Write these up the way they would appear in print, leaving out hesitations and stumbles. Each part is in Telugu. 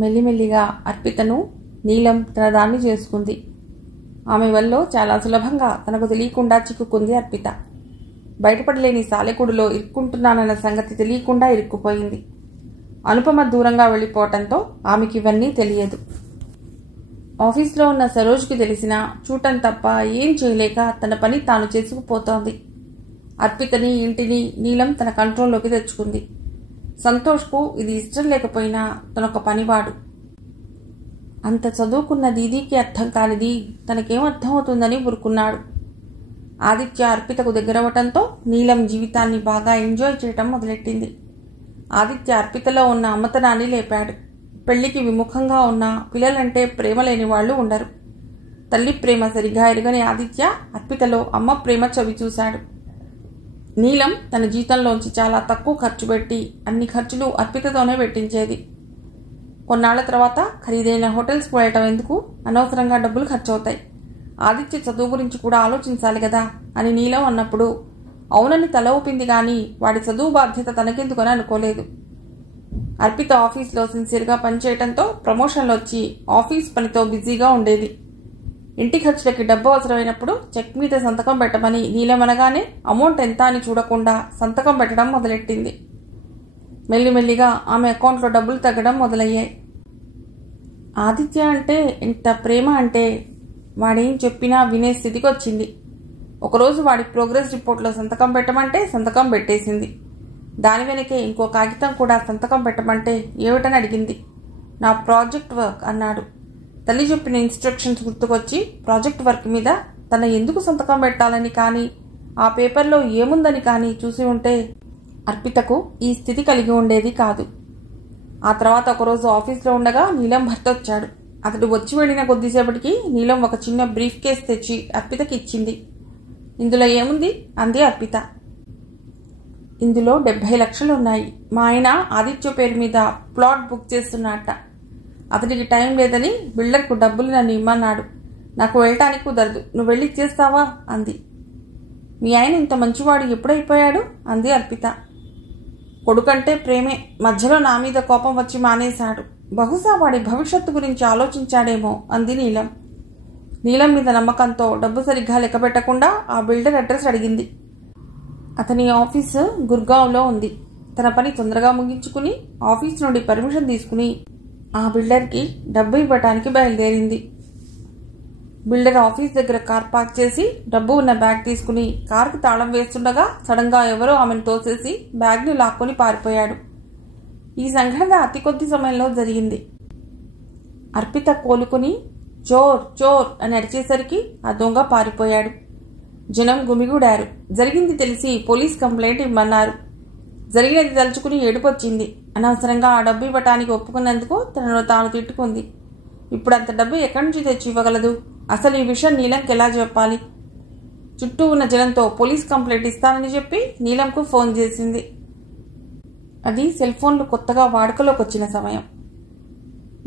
మెల్లిమెల్లిగా అర్పితను నీలం తన దాన్ని చేసుకుంది. ఆమె వల్ల చాలా సులభంగా తనకు తెలియకుండా చిక్కుకుంది అర్పిత. బయటపడలేని సాలెకుడులో ఇరుక్కుంటున్నానన్న సంగతి తెలియకుండా ఇరుక్కుపోయింది. అనుపమ దూరంగా వెళ్ళిపోవటంతో ఆమెకి ఇవన్నీ తెలియదు. ఆఫీస్లో ఉన్న సరోజ్కి తెలిసినా చూడటం తప్ప ఏం చేయలేక తన పని తాను చేసుకుపోతోంది. అర్పితని ఇంటిని నీలం తన కంట్రోల్లోకి తెచ్చుకుంది. సంతోష్కు ఇది ఇష్టం లేకపోయినా తనొక పనివాడు. అంత చదువుకున్న దీదీకి అర్థం కానిది తనకేం అర్థమవుతుందని ఊరుకున్నాడు. ఆదిత్య అర్పితకు దగ్గరవటంతో నీలం జీవితాన్ని బాగా ఎంజాయ్ చేయటం మొదలెట్టింది. ఆదిత్య అర్పితలో ఉన్న అమ్మతనాన్ని లేపాడు. పెళ్లికి విముఖంగా ఉన్న పిల్లలంటే ప్రేమ లేని వాళ్ళు ఉండరు. తల్లి ప్రేమ సరిగా ఎరుగని ఆదిత్య అర్పితలో అమ్మ ప్రేమ చవి చూశాడు. నీలం తన జీతంలోంచి చాలా తక్కువ ఖర్చు పెట్టి అన్ని ఖర్చులు అర్పితతోనే పెట్టించేది. కొన్నాళ్ల తర్వాత ఖరీదైన హోటల్స్కి వెళ్ళటం ఎందుకు, అనవసరంగా డబ్బులు ఖర్చు అవుతాయి, ఆదిత్య చదువు గురించి కూడా ఆలోచించాలి కదా అని నీలం అన్నప్పుడు అవునని తల ఊపింది కానీ వాడి చదువు బాధ్యత తనకెందుకని అనుకోలేదు. అర్పిత ఆఫీస్లో సిన్సియర్గా పనిచేయటంతో ప్రమోషన్లు వచ్చి ఆఫీస్ పనితో బిజీగా ఉండేది. ఇంటి ఖర్చులకి డబ్బు అవసరమైనప్పుడు చెక్ మీద సంతకం పెట్టమని నీలం అనగానే అమౌంట్ ఎంత అని చూడకుండా సంతకం పెట్టడం మొదలెట్టింది. మెల్లిమెల్లిగా ఆమె అకౌంట్లో డబ్బులు తగ్గడం మొదలయ్యాయి. ఆదిత్య అంటే ఎంత ప్రేమ అంటే వాడేం చెప్పినా వినే స్థితికి వచ్చింది. ఒకరోజు వాడి ప్రోగ్రెస్ రిపోర్ట్లో సంతకం పెట్టమంటే సంతకం పెట్టేసింది. దాని వెనకే ఇంకో కాగితం కూడా సంతకం పెట్టమంటే ఏమిటని అడిగింది. నా ప్రాజెక్ట్ వర్క్ అన్నాడు. తల్లి చెప్పిన ఇన్స్ట్రక్షన్స్ గుర్తుకొచ్చి ప్రాజెక్ట్ వర్క్ మీద తన ఎందుకు సంతకం పెట్టాలని కానీ ఆ పేపర్లో ఏముందని కానీ చూసి ఉంటే అర్పితకు ఈ స్థితి కలిగి ఉండేది కాదు. ఆ తర్వాత ఒకరోజు ఆఫీస్లో ఉండగా నీలం భర్త వచ్చాడు. అతడు వచ్చి వెళ్ళిన కొద్దిసేపటికి నీలం ఒక చిన్న బ్రీఫ్ కేస్ తెచ్చి అర్పితకి ఇచ్చింది. ఇందులో ఏముంది అంది అర్పిత. ఇందులో 70 లక్షలు ఉన్నాయి. మా ఆయన ఆదిత్య పేరు మీద ప్లాట్ బుక్ చేస్తున్నట్ట. అతడికి టైం లేదని బిల్డర్కు డబ్బులు నన్ను ఇమ్మన్నాడు. నాకు వెళ్ళటానికి కుదరదు, నువ్వు వెళ్ళి ఇచ్చేస్తావా అంది. మీ ఆయన ఇంత మంచివాడు ఎప్పుడైపోయాడు అంది అర్పిత. కొడుకంటే ప్రేమే, మధ్యలో నా మీద కోపం వచ్చి మానేశాడు. బహుశా వాడి భవిష్యత్తు గురించి ఆలోచించాడేమో అంది నీలం. నీలం మీద నమ్మకంతో డబ్బు సరిగ్గా లెక్క పెట్టకుండా ఆ బిల్డర్ అడ్రస్ అడిగింది. అతని ఆఫీసు గుర్గావ్లో ఉంది. తన పని తొందరగా ముగించుకుని ఆఫీస్ నుండి పర్మిషన్ తీసుకుని ఆ బిల్డర్కి డబ్బు ఇవ్వటానికి బయలుదేరింది. బిల్డర్ ఆఫీస్ దగ్గర కార్ పార్క్ చేసి డబ్బు ఉన్న బ్యాగ్ తీసుకుని కార్కి తాళం వేస్తుండగా సడన్గా ఎవరో ఆమెను తోసేసి బ్యాగ్ని లాక్కొని పారిపోయాడు. ఈ సంఘటన అతి కొద్ది సమయంలో జరిగింది. అర్పిత కోలుకుని చోర్ చోర్ అని అరిచేసరికి ఆ దొంగ పారిపోయాడు. జనం గుమిగూడారు. జరిగింది తెలిసి పోలీస్ కంప్లైంట్ ఇమ్మన్నారు. జరిగినది తలుచుకుని ఏడుపొచ్చింది. అనవసరంగా ఆ డబ్బు ఇవ్వటానికి ఒప్పుకున్నందుకు తనను తాను తిట్టుకుంది. ఇప్పుడు అంత డబ్బు ఎక్కడి నుంచి తెచ్చి ఇవ్వగలదు? అసలు ఈ విషయం నీలంకి ఎలా చెప్పాలి? చుట్టూ ఉన్న జనంతో పోలీస్ కంప్లైంట్ ఇస్తానని చెప్పి నీలంకు ఫోన్ చేసింది. అది సెల్ ఫోన్లు కొత్తగా వాడుకలోకి వచ్చిన సమయం.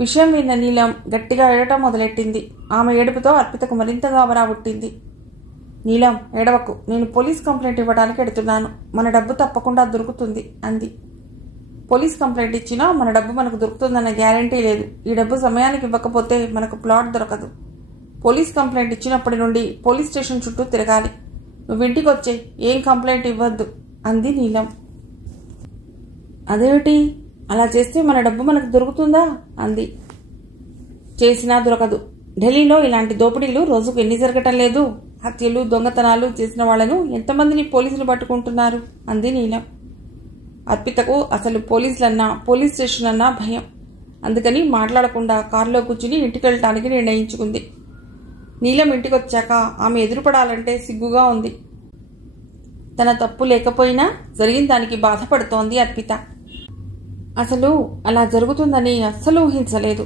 విషయం విన్న నీలం గట్టిగా ఏడటం మొదలెట్టింది. ఆమె ఏడుపుతో అర్పితకు మరింత గాబరా పుట్టింది. నీలం ఏడవకు, నేను పోలీస్ కంప్లైంట్ ఇవ్వడానికి ఎడుతున్నాను. మన డబ్బు తప్పకుండా దొరుకుతుంది అంది. పోలీస్ కంప్లైంట్ ఇచ్చినా మన డబ్బు మనకు దొరుకుతుందన్న గ్యారంటీ లేదు. ఈ డబ్బు సమయానికి ఇవ్వకపోతే మనకు ప్లాట్ దొరకదు. పోలీస్ కంప్లైంట్ ఇచ్చినప్పటి నుండి పోలీస్ స్టేషన్ చుట్టూ తిరగాలి. నువ్వు ఇంటికి వచ్చే, ఏం కంప్లైంట్ ఇవ్వద్దు అంది నీలం. అదేమిటి, అలా చేస్తే మన డబ్బు మనకు దొరుకుతుందా అంది. చేసినా దొరకదు. ఢిల్లీలో ఇలాంటి దోపిడీలు రోజుకు ఎన్ని జరగటం లేదు? హత్యలు దొంగతనాలు చేసిన వాళ్లను ఎంతమందిని పోలీసులు పట్టుకుంటున్నారు అంది నీలం. అర్పితకు అసలు పోలీసులన్నా పోలీస్ స్టేషన్ అన్నా భయం. అందుకని మాట్లాడకుండా కారులో కూర్చుని ఇంటికి వెళ్ళటానికి నిర్ణయించుకుంది. నీలం ఇంటికొచ్చాక ఆమె ఎదురుపడాలంటే సిగ్గుగా ఉంది. తన తప్పు లేకపోయినా జరిగిన దానికి బాధపడుతోంది అర్పిత. అసలు అలా జరుగుతుందని అస్సలు ఊహించలేదు.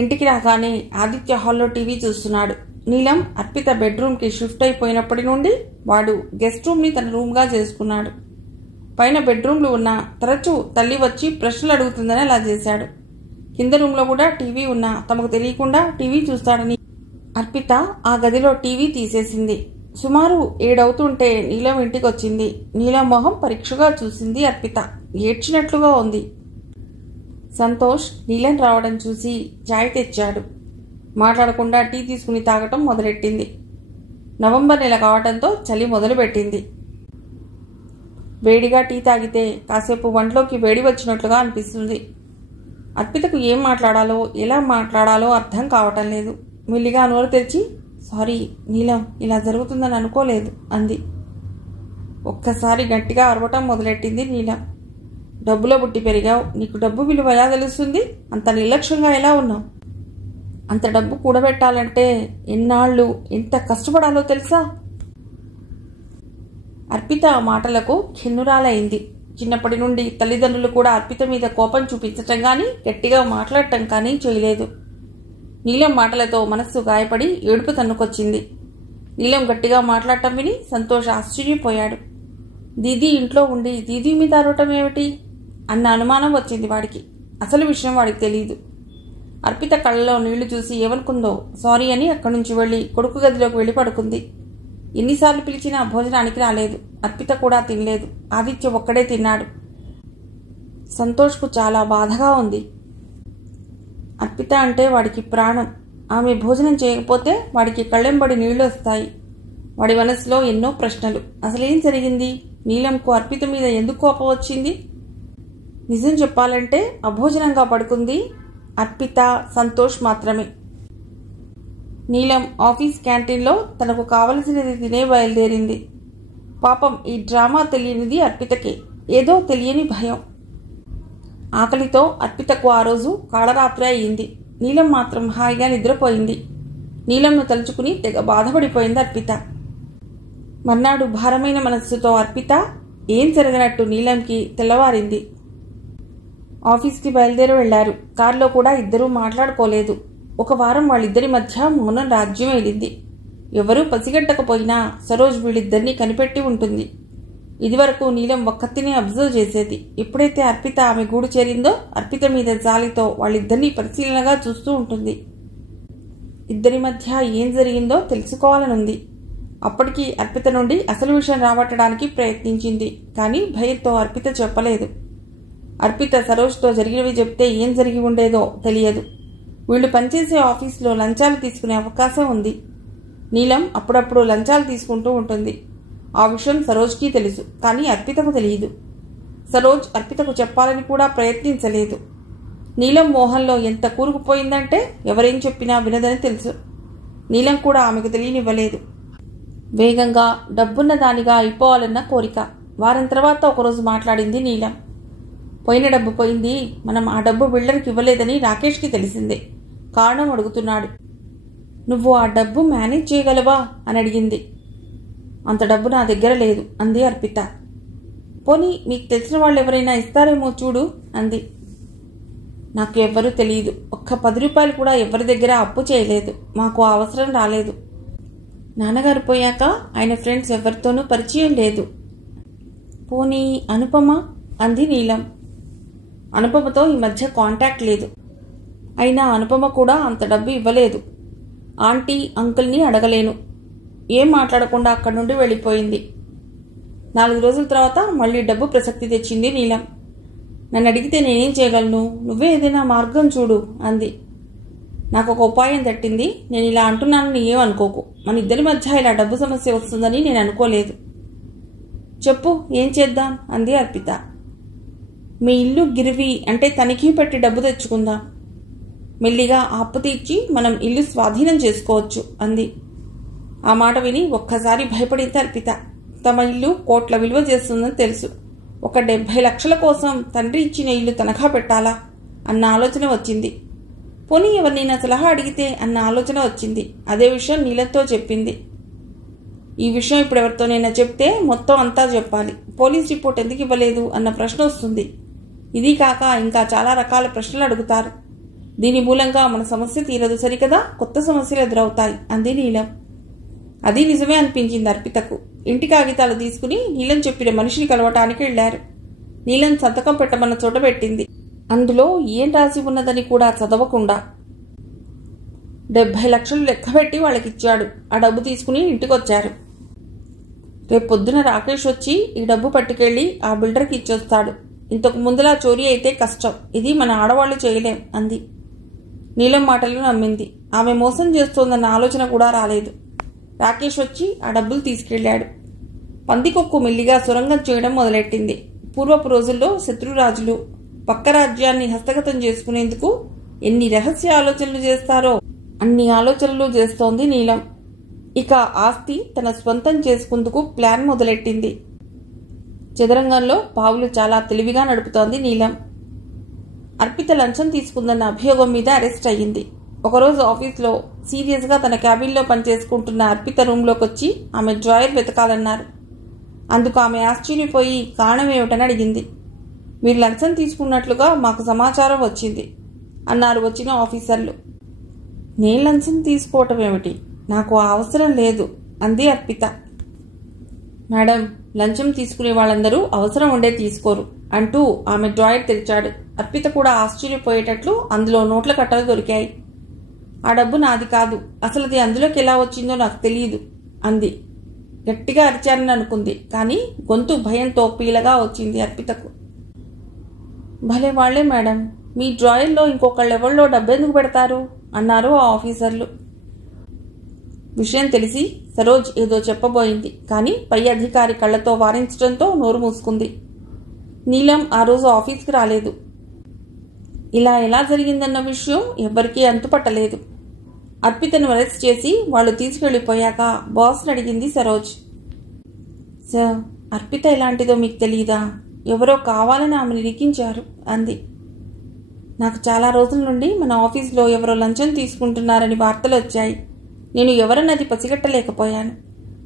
ఇంటికి రాగానే ఆదిత్య హాల్లో టీవీ చూస్తున్నాడు. నీలం అర్పిత బెడ్రూమ్కి షిఫ్ట్ అయిపోయినప్పటి నుండి వాడు గెస్ట్ రూమ్ని తన రూమ్గా చేసుకున్నాడు. పైన బెడ్రూమ్లు ఉన్నా తరచూ తల్లి వచ్చి ప్రశ్నలు అడుగుతుందని అలా చేశాడు. కింద రూమ్లో కూడా టీవీ ఉన్నా తమకు తెలియకుండా టీవీ చూస్తాడని అర్పిత ఆ గదిలో టీవీ తీసేసింది. సుమారు 7 అవుతుంటే నీలం ఇంటికి వచ్చింది. నీలం మొహం పరీక్షగా చూసింది అర్పిత. ఏడ్చినట్లుగా ఉంది. సంతోష్ నీలం రావడం చూసి చాయ్ తెచ్చాడు. మాట్లాడకుండా టీ తీసుకుని తాగటం మొదలెట్టింది. నవంబర్ నెల కావడంతో చలి మొదలుపెట్టింది. వేడిగా టీ తాగితే కాసేపు వంటలోకి వేడి వచ్చినట్లుగా అనిపిస్తుంది. అర్పితకు ఏం మాట్లాడాలో ఎలా మాట్లాడాలో అర్థం కావటం లేదు. మెల్లిగా నోరు తెరిచి, సారీ నీలం, ఇలా జరుగుతుందని అనుకోలేదు అంది. ఒక్కసారి గట్టిగా అరవటం మొదలెట్టింది నీలం. డబ్బులో పుట్టి పెరిగావు, నీకు డబ్బు విలువ ఎలా తెలుస్తుంది? అంత నిర్లక్ష్యంగా ఎలా ఉన్నావు? అంత డబ్బు కూడబెట్టాలంటే ఎన్నాళ్ళు ఎంత కష్టపడాలో తెలుసా? అర్పిత ఆ మాటలకు ఖిన్నురాలైంది. చిన్నప్పటి నుండి తల్లిదండ్రులు కూడా అర్పిత మీద కోపం చూపించటం కానీ గట్టిగా మాట్లాడటం కానీ చేయలేదు. నీలం మాటలతో మనస్సు గాయపడి ఏడుపు తన్నుకొచ్చింది. నీలం గట్టిగా మాట్లాడటం విని సంతోష్ ఆశ్చర్యపోయాడు. దీదీ ఇంట్లో ఉండి దీదీ మీద అరవటం ఏమిటి అన్న అనుమానం వచ్చింది వాడికి. అసలు విషయం వాడికి తెలియదు. అర్పిత కళ్ళలో నీళ్లు చూసి ఏమనుకుందో సారీ అని అక్కడి నుంచి వెళ్లి కొడుకు గదిలోకి వెళ్లి పడుకుంది. ఎన్నిసార్లు పిలిచినా భోజనానికి రాలేదు. అర్పిత కూడా తినలేదు. ఆదిత్య ఒక్కడే తిన్నాడు. సంతోష్కు చాలా బాధగా ఉంది. అర్పిత అంటే వాడికి ప్రాణం. ఆమె భోజనం చేయకపోతే వాడికి కళ్ళెంబడి నీళ్లు వస్తాయి. వాడి మనసులో ఎన్నో ప్రశ్నలు. అసలేం జరిగింది? నీలంకు అర్పిత మీద ఎందుకు కోపం వచ్చింది? నిజం చెప్పాలంటే అభోజనంగా పడుకుంది అర్పిత, సంతోష్ మాత్రమే. నీలం ఆఫీస్ క్యాంటీన్లో తనకు కావలసినది తినే బయలుదేరింది. పాపం ఈ డ్రామా తెలియనిది అర్పితకే. ఏదో తెలియని భయం. ఆకలితో అర్పితకు ఆ రోజు కాళరాత్రి అయింది. నీలం మాత్రం హాయిగా నిద్రపోయింది. నీలంను తలుచుకుని తెగ బాధపడిపోయింది అర్పిత. మర్నాడు భారమైన మనస్సుతో అర్పిత ఏం జరగనట్టు నీలంకి తెల్లవారింది. ఆఫీస్కి బయలుదేరి వెళ్లారు. కారులో కూడా ఇద్దరూ మాట్లాడుకోలేదు. ఒక వారం వాళ్ళిద్దరి మధ్య మౌనం రాజ్యం ఏలింది. ఎవరూ పసిగట్టకపోయినా సరోజ్ వీళ్ళిద్దరినీ కనిపెట్టి ఉంటుంది. ఇదివరకు నీలం ఒక్కతినే అబ్జర్వ్ చేసేది. ఎప్పుడైతే అర్పిత ఆమె గూడు చేరిందో అర్పిత మీద జాలితో వాళ్ళిద్దరినీ పరిశీలనగా చూస్తూ ఉంటుంది. ఇద్దరి మధ్య ఏం జరిగిందో తెలుసుకోవాలనుంది. అప్పటికి అర్పిత నుండి అసలు విషయం రాబట్టడానికి ప్రయత్నించింది. కానీ భయంతో అర్పిత చెప్పలేదు. అర్పిత సరోజ్తో జరిగినవి చెప్తే ఏం జరిగి ఉండేదో తెలియదు. వీళ్లు పనిచేసే ఆఫీసులో లంచాలు తీసుకునే అవకాశం ఉంది. నీలం అప్పుడప్పుడు లంచాలు తీసుకుంటూ ఉంటుంది. ఆ విషయం సరోజ్కి తెలుసు. కానీ అర్పితకు తెలియదు. సరోజ్ అర్పితకు చెప్పాలని కూడా ప్రయత్నించలేదు. నీలం మోహంలో ఎంత కూరుకుపోయిందంటే ఎవరేం చెప్పినా వినదని తెలుసు. నీలం కూడా ఆమెకు తెలియనివ్వలేదు. వేగంగా డబ్బున్న దానిగా అయిపోవాలన్న కోరిక. వారం తర్వాత ఒకరోజు మాట్లాడింది నీలం. పోయిన డబ్బు పోయింది. మనం ఆ డబ్బు బిల్డర్కి ఇవ్వలేదని రాకేష్కి తెలిసిందే. కారణం అడుగుతున్నాడు. నువ్వు ఆ డబ్బు మేనేజ్ చేయగలవా అని అడిగింది. అంత డబ్బు నా దగ్గర లేదు అంది అర్పిత. పోనీ మీకు తెలిసిన వాళ్ళు ఎవరైనా ఇస్తారేమో చూడు అంది. నాకు ఎవ్వరూ తెలియదు. ఒక్క 10 రూపాయలు కూడా ఎవరి దగ్గర అప్పు చేయలేదు. మాకు అవసరం రాలేదు. నాన్నగారు పోయాక ఆయన ఫ్రెండ్స్ ఎవరితోనూ పరిచయం లేదు. పోనీ అనుపమ అంది నీలం. అనుపమతో ఈ మధ్య కాంటాక్ట్ లేదు. అయినా అనుపమ కూడా అంత డబ్బు ఇవ్వలేదు. ఆంటీ అంకుల్ని అడగలేను. ఏం మాట్లాడకుండా అక్కడి నుండి వెళ్ళిపోయింది. 4 రోజుల తర్వాత మళ్ళీ డబ్బు ప్రసక్తి తెచ్చింది నీలం. నన్ను అడిగితే నేనేం చేయగలను? నువ్వే ఏదైనా మార్గం చూడు అంది. నాకు ఒక ఉపాయం తట్టింది. నేను ఇలా అంటున్నానని ఏమనుకోకు. మన ఇద్దరి మధ్య ఇలా డబ్బు సమస్య వస్తుందని నేను అనుకోలేదు. చెప్పు, ఏం చేద్దాం అంది అర్పిత. మీ ఇల్లు గిరివి అంటే తనిఖీ పెట్టి డబ్బు తెచ్చుకుందాం. మెల్లిగా అప్పు తీర్చి మనం ఇల్లు స్వాధీనం చేసుకోవచ్చు అంది. ఆ మాట విని ఒక్కసారి భయపడింది అర్పిత. తమ ఇల్లు కోట్ల విలువ చేస్తుందని తెలుసు. ఒక 70 లక్షల కోసం తండ్రి ఇచ్చిన ఇల్లు తనఖా పెట్టాలా అన్న ఆలోచన వచ్చింది. పోనీ ఎవరినైనా సలహా అడిగితే అన్న ఆలోచన వచ్చింది. అదే విషయం నీలంతో చెప్పింది. ఈ విషయం ఇప్పుడు ఎవరితోనైనా చెప్తే మొత్తం అంతా చెప్పాలి. పోలీస్ రిపోర్ట్ ఎందుకు ఇవ్వలేదు అన్న ప్రశ్న వస్తుంది. ఇది కాక ఇంకా చాలా రకాల ప్రశ్నలు అడుగుతారు. దీని మూలంగా మన సమస్య తీరదు సరికదా, కొత్త సమస్యలు ఎదురవుతాయి అంది నీలం. అది నిజమే అనిపించింది అర్పితకు. ఇంటి కాగితాలు తీసుకుని నీలం చెప్పిన మనిషిని కలవటానికి వెళ్లారు. నీలం సంతకం పెట్టమన్న చోట పెట్టింది. అందులో ఏం రాసి ఉన్నదని కూడా చదవకుండా 70 లక్షలు లెక్కబెట్టి వాళ్ళకిచ్చాడు. ఆ డబ్బు తీసుకుని ఇంటికొచ్చారు. రేపు పొద్దున రాకేష్ వచ్చి ఈ డబ్బు పట్టుకెళ్లి ఆ బిల్డర్కి ఇచ్చొస్తాడు. ఇంతకు ముందులా చోరీ అయితే కష్టం, ఇది మన ఆడవాళ్లు చేయలేం అంది. నీలం మాటలు నమ్మింది. ఆమె మోసం చేస్తోందన్న ఆలోచన కూడా రాలేదు. రాకేష్ వచ్చి ఆ డబ్బులు తీసుకెళ్లాడు. పందికొక్కు మెల్లిగా సొరంగం చేయడం మొదలెట్టింది. పూర్వపు రోజుల్లో శత్రురాజులు పక్క రాజ్యాన్ని హస్తగతం చేసుకునేందుకు ఎన్ని రహస్య ఆలోచనలు చేస్తారో అన్ని ఆలోచనలు చేస్తోంది నీలం. ఇక ఆస్తి తన స్వంతం చేసుకుందుకు ప్లాన్ మొదలెట్టింది. చదరంగంలో పావులు చాలా తెలివిగా నడుపుతోంది నీలం. అర్పిత లంచం తీసుకుందన్న అభియోగం మీద అరెస్ట్ అయ్యింది. ఒకరోజు ఆఫీస్లో సీరియస్గా తన క్యాబిన్లో పనిచేసుకుంటున్న అర్పిత రూమ్లోకి వచ్చి ఆమె డ్రాయర్ వెతకాలన్నారు. అందుకు ఆమె ఆశ్చర్యపోయి కారణం ఏమిటని అడిగింది. మీరు లంచం తీసుకున్నట్లుగా మాకు సమాచారం వచ్చింది అన్నారు వచ్చిన ఆఫీసర్లు. నేను లంచం తీసుకోవటం ఏమిటి, నాకు అవసరం లేదు అంది అర్పిత. మేడం, లంచం తీసుకునే వాళ్ళందరూ అవసరం ఉండే తీసుకోరు అంటూ ఆమె డ్రాయర్ తెరిచాడు. అర్పిత కూడా ఆశ్చర్యపోయేటట్లు అందులో నోట్ల కట్టలు దొరికాయి. ఆ డబ్బు నాది కాదు, అసలు అది అందులోకి ఎలా వచ్చిందో నాకు తెలియదు అంది. గట్టిగా అరిచారని అనుకుంది, కానీ గొంతు భయంతో పీలగా వచ్చింది అర్పితకు. భలే వాళ్లే మేడం, మీ డ్రాయర్లో ఇంకొకళ్ళెవళ్ళో డబ్బెందుకు పెడతారు అన్నారు ఆ ఆఫీసర్లు. విషయం తెలిసి సరోజ్ ఏదో చెప్పబోయింది, కానీ పై అధికారి కళ్లతో వారించడంతో నోరు మూసుకుంది. నీలం ఆ రోజు ఆఫీస్కి రాలేదు. ఇలా ఎలా జరిగిందన్న విషయం ఎవ్వరికీ అంతుపట్టలేదు. అర్పితను అరెస్ట్ చేసి వాళ్ళు తీసుకెళ్లిపోయాక బాస్ని అడిగింది సరోజ్. సార్, అర్పిత ఎలాంటిదో మీకు తెలీదా? ఎవరో కావాలని ఆమెను ఇరికించారు అంది. నాకు చాలా రోజుల నుండి మన ఆఫీస్లో ఎవరో లంచం తీసుకుంటున్నారని వార్తలు వచ్చాయి. నేను ఎవరన్నది పసిగట్టలేకపోయాను.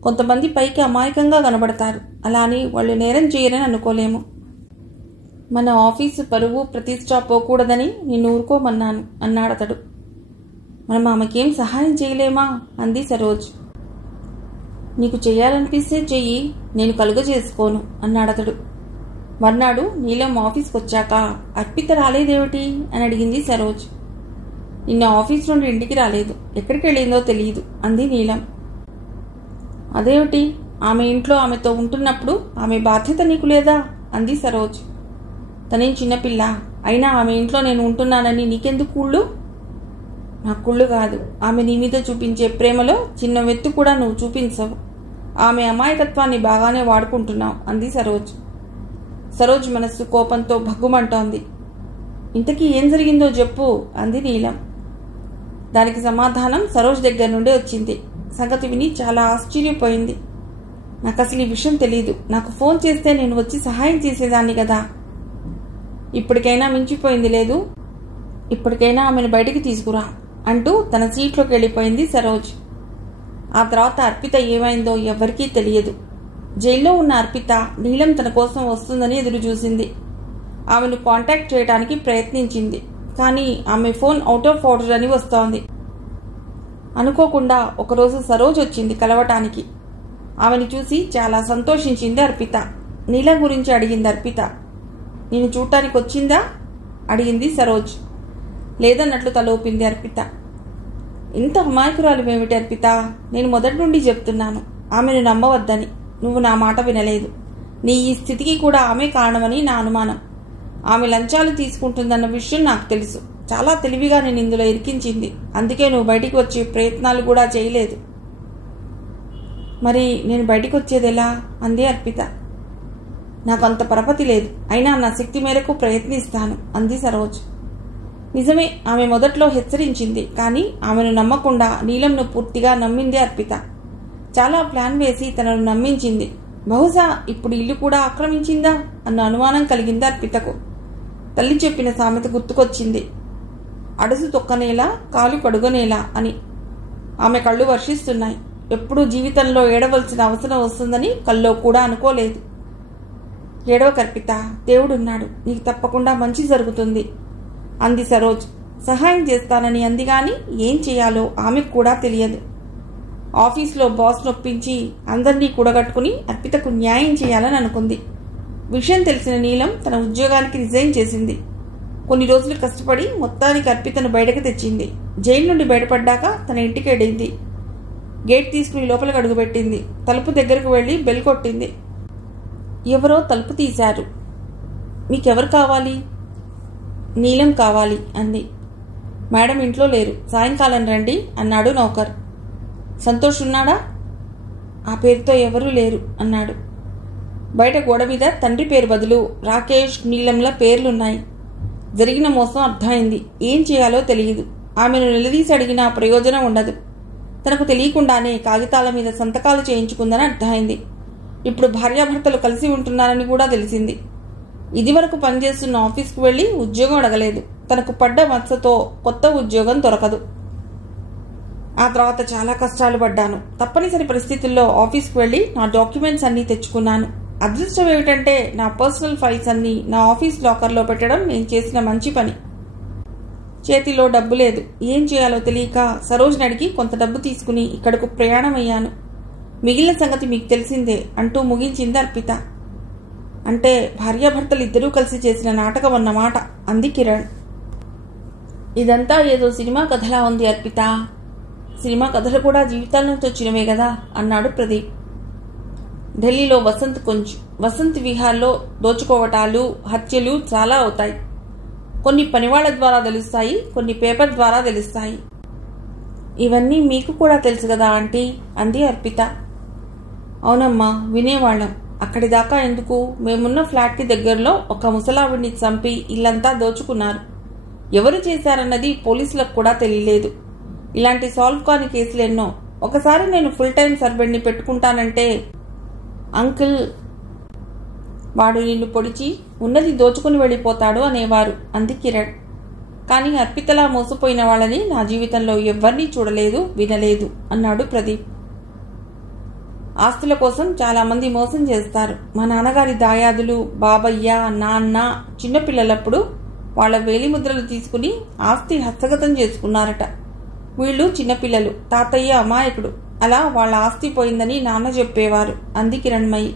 కొంతమంది పైకి అమాయకంగా కనబడతారు, అలా అని వాళ్ళు నేరం చేయరని అనుకోలేము. మన ఆఫీసు పరువు ప్రతిష్ట పోకూడదని నేను ఊరుకోమన్నాను అన్నాడతడు. మనం ఆమెకేం సహాయం చేయలేమా అంది సరోజ్. నీకు చెయ్యాలనిపిస్తే చెయ్యి, నేను కలుగజేసుకోను అన్నాడతడు. మర్నాడు నీలం ఆఫీస్కి వచ్చాక అర్పిత రాలేదేమిటి అని అడిగింది సరోజ్. నిన్న ఆఫీస్ నుండి ఇంటికి రాలేదు, ఎక్కడికి వెళ్ళిందో తెలియదు అంది నీలం. అదేమిటి, ఆమె ఇంట్లో ఆమెతో ఉంటున్నప్పుడు ఆమె బాధ్యత నీకు లేదా అంది సరోజ్. తనేం చిన్నపిల్ల, అయినా ఆమె ఇంట్లో నేను ఉంటున్నానని నీకెందుకు కుళ్ళు? నా కుళ్ళు కాదు, ఆమె నీ మీద చూపించే ప్రేమలో చిన్న వెత్తు కూడా నువ్వు చూపించవు. ఆమె అమాయకత్వాన్ని బాగానే వాడుకుంటున్నావు అంది సరోజ్. సరోజ్ మనస్సు కోపంతో భగ్గుమంటోంది. ఇంతకీ ఏం జరిగిందో చెప్పు అంది నీలం. దానికి సమాధానం సరోజ్ దగ్గర నుండే వచ్చింది. సంగతి విని చాలా ఆశ్చర్యపోయింది. నాకు అసలు ఈ విషయం తెలీదు, నాకు ఫోన్ చేస్తే నేను వచ్చి సహాయం చేసేదాన్ని కదా. ఇప్పటికైనా మించిపోయింది లేదు, ఇప్పటికైనా ఆమెను బయటికి తీసుకురా అంటూ తన సీట్లోకి వెళ్ళిపోయింది సరోజ్. ఆ తర్వాత అర్పిత ఏమైందో ఎవరికీ తెలియదు. జైల్లో ఉన్న అర్పిత నీలం తన కోసం వస్తుందని ఎదురు చూసింది. ఆమెను కాంటాక్ట్ చేయడానికి ప్రయత్నించింది, కానీ ఆమె ఫోన్ అవుట్ ఆఫ్ ఆర్డర్ అని వస్తోంది. అనుకోకుండా ఒకరోజు సరోజ్ వచ్చింది కలవటానికి. ఆమెను చూసి చాలా సంతోషించింది అర్పిత. నీలం గురించి అడిగింది అర్పిత. నేను చూడటానికి వచ్చిందా అడిగింది సరోజ్. లేదన్నట్లు తలూపింది అర్పిత. ఇంత అమాయకురాలువేమిటి అర్పిత, నేను మొదటి నుండి చెప్తున్నాను ఆమెను నమ్మవద్దని. నువ్వు నా మాట వినలేదు. నీ ఈ స్థితికి కూడా ఆమె కారణమని నా అనుమానం. ఆమె లంచాలు తీసుకుంటుందన్న విషయం నాకు తెలుసు. చాలా తెలివిగా నేను ఇందులో ఇరికించింది, అందుకే నువ్వు బయటికి వచ్చే ప్రయత్నాలు కూడా చేయలేదు. మరి నేను బయటికి వచ్చేది ఎలా అంది అర్పిత. నాకు అంత పరపతి లేదు, అయినా నా శక్తి మేరకు ప్రయత్నిస్తాను అంది సరోజ్. నిజమే, ఆమె మొదట్లో హెచ్చరించింది, కానీ ఆమెను నమ్మకుండా నీలంను పూర్తిగా నమ్మింది అర్పిత. చాలా ప్లాన్ వేసి తనను నమ్మించింది. బహుశా ఇప్పుడు ఇల్లు కూడా ఆక్రమించిందా అన్న అనుమానం కలిగింది అర్పితకు. తల్లి చెప్పిన సామెత గుర్తుకొచ్చింది, అడుసు తొక్కనేలా కాలు కడుగనేలా అని. ఆమె కళ్ళు వర్షిస్తున్నాయి. ఎప్పుడూ జీవితంలో ఏడవలసిన అవసరం వస్తుందని కల్లో కూడా అనుకోలేదు. ఏడవకర్పిత, దేవుడున్నాడు, నీకు తప్పకుండా మంచి జరుగుతుంది అంది సరోజ్. సహాయం చేస్తానని అంది, గాని ఏం చేయాలో ఆమెకు కూడా తెలియదు. ఆఫీస్లో బాస్ నొప్పించి అందరినీ కూడగట్టుకుని అర్పితకు న్యాయం చేయాలని అనుకుంది. విషయం తెలిసిన నీలం తన ఉద్యోగానికి రిజైన్ చేసింది. కొన్ని రోజులు కష్టపడి మొత్తానికి అర్పితను బయటకు తెచ్చింది. జైలు నుండి బయటపడ్డాక తన ఇంటికి వెళ్ళింది. గేట్ తీసుకుని లోపలికి అడుగుపెట్టింది. తలుపు దగ్గరకు వెళ్లి బెల్ కొట్టింది. ఎవరో తలుపు తీశారు. మీకెవరు కావాలి? నీలం కావాలి అంది. మేడం ఇంట్లో లేరు, సాయంకాలం రండి అన్నాడు నౌకర్. సంతోష్ ఉన్నాడా? ఆ పేరుతో ఎవరూ లేరు అన్నాడు. బయట గోడ మీద తండ్రి పేరు బదులు రాకేష్, నీలంల పేర్లున్నాయి. జరిగిన మోసం అర్థమైంది. ఏం చేయాలో తెలియదు. ఆమెను నిలదీసి అడిగినా ప్రయోజనం ఉండదు. తనకు తెలియకుండానే కాగితాల మీద సంతకాలు చేయించుకుందని అర్థమైంది. ఇప్పుడు భార్యాభర్తలు కలిసి ఉంటున్నారని కూడా తెలిసింది. ఇదివరకు పనిచేస్తున్న ఆఫీస్కు వెళ్లి ఉద్యోగం అడగలేదు. తనకు పడ్డ మత్సతో కొత్త ఉద్యోగం దొరకదు. ఆ తర్వాత చాలా కష్టాలు పడ్డాను. తప్పనిసరి పరిస్థితుల్లో ఆఫీస్కు వెళ్లి నా డాక్యుమెంట్స్ అన్నీ తెచ్చుకున్నాను. అదృష్టం ఏమిటంటే నా పర్సనల్ ఫైల్స్ అన్నీ నా ఆఫీస్ లాకర్లో పెట్టడం నేను చేసిన మంచి పని. చేతిలో డబ్బు లేదు. ఏం చేయాలో తెలియక సరోజ్ని అడిగి కొంత డబ్బు తీసుకుని ఇక్కడకు ప్రయాణమయ్యాను. మిగిలిన సంగతి మీకు తెలిసిందే అంటూ ముగించింది అర్పిత. అంటే భార్యాభర్తలు ఇద్దరూ కలిసి చేసిన నాటకం అన్నమాట అంది కిరణ్. ఇదంతా ఏదో సినిమా కథలా ఉంది అర్పిత. సినిమా కథలు కూడా జీవితాల నుంచి వచ్చినవే కదా అన్నాడు ప్రదీప్. ఢిల్లీలో వసంత్ విహార్లో దోచుకోవటాలు, హత్యలు చాలా అవుతాయి. కొన్ని పనివాళ్ల ద్వారా తెలుస్తాయి, కొన్ని పేపర్ ద్వారా తెలుస్తాయి. ఇవన్నీ మీకు కూడా తెలుసు కదా ఆంటీ అంది అర్పిత. అవునమ్మా, వినేవాళ్ళం. అక్కడి దాకా ఎందుకు? మేమున్న ఫ్లాట్కి దగ్గరలో ఒక ముసలావిడిని చంపి ఇల్లంతా దోచుకున్నారు. ఎవరు చేశారన్నది పోలీసులకు కూడా తెలియలేదు. ఇలాంటి సాల్వ్ కాని కేసులెన్నో. ఒకసారి నేను ఫుల్ టైం సర్వెంట్ని పెట్టుకుంటానంటే అంకుల్ వాడు నిన్ను పొడిచి ఉన్నది దోచుకుని వెళ్ళిపోతాడు అనేవారు అంది కిరణ్. కానీ అర్పితలా మోసపోయిన వాళ్ళని నా జీవితంలో ఎవ్వరినీ చూడలేదు, వినలేదు అన్నాడు ప్రదీప్. ఆస్తుల కోసం చాలా మంది మోసం చేస్తారు. మా నాన్నగారి దాయాదులు, బాబయ్య, నాన్న చిన్నపిల్లలప్పుడు వాళ్ల వేలిముద్రలు తీసుకుని ఆస్తి హస్తగతం చేసుకున్నారట. వీళ్ళు చిన్నపిల్లలు, తాతయ్య అమాయకుడు. అలా వాళ్ళ ఆస్తి పోయిందని నాన్న చెప్పేవారు అంది కిరణ్మయి.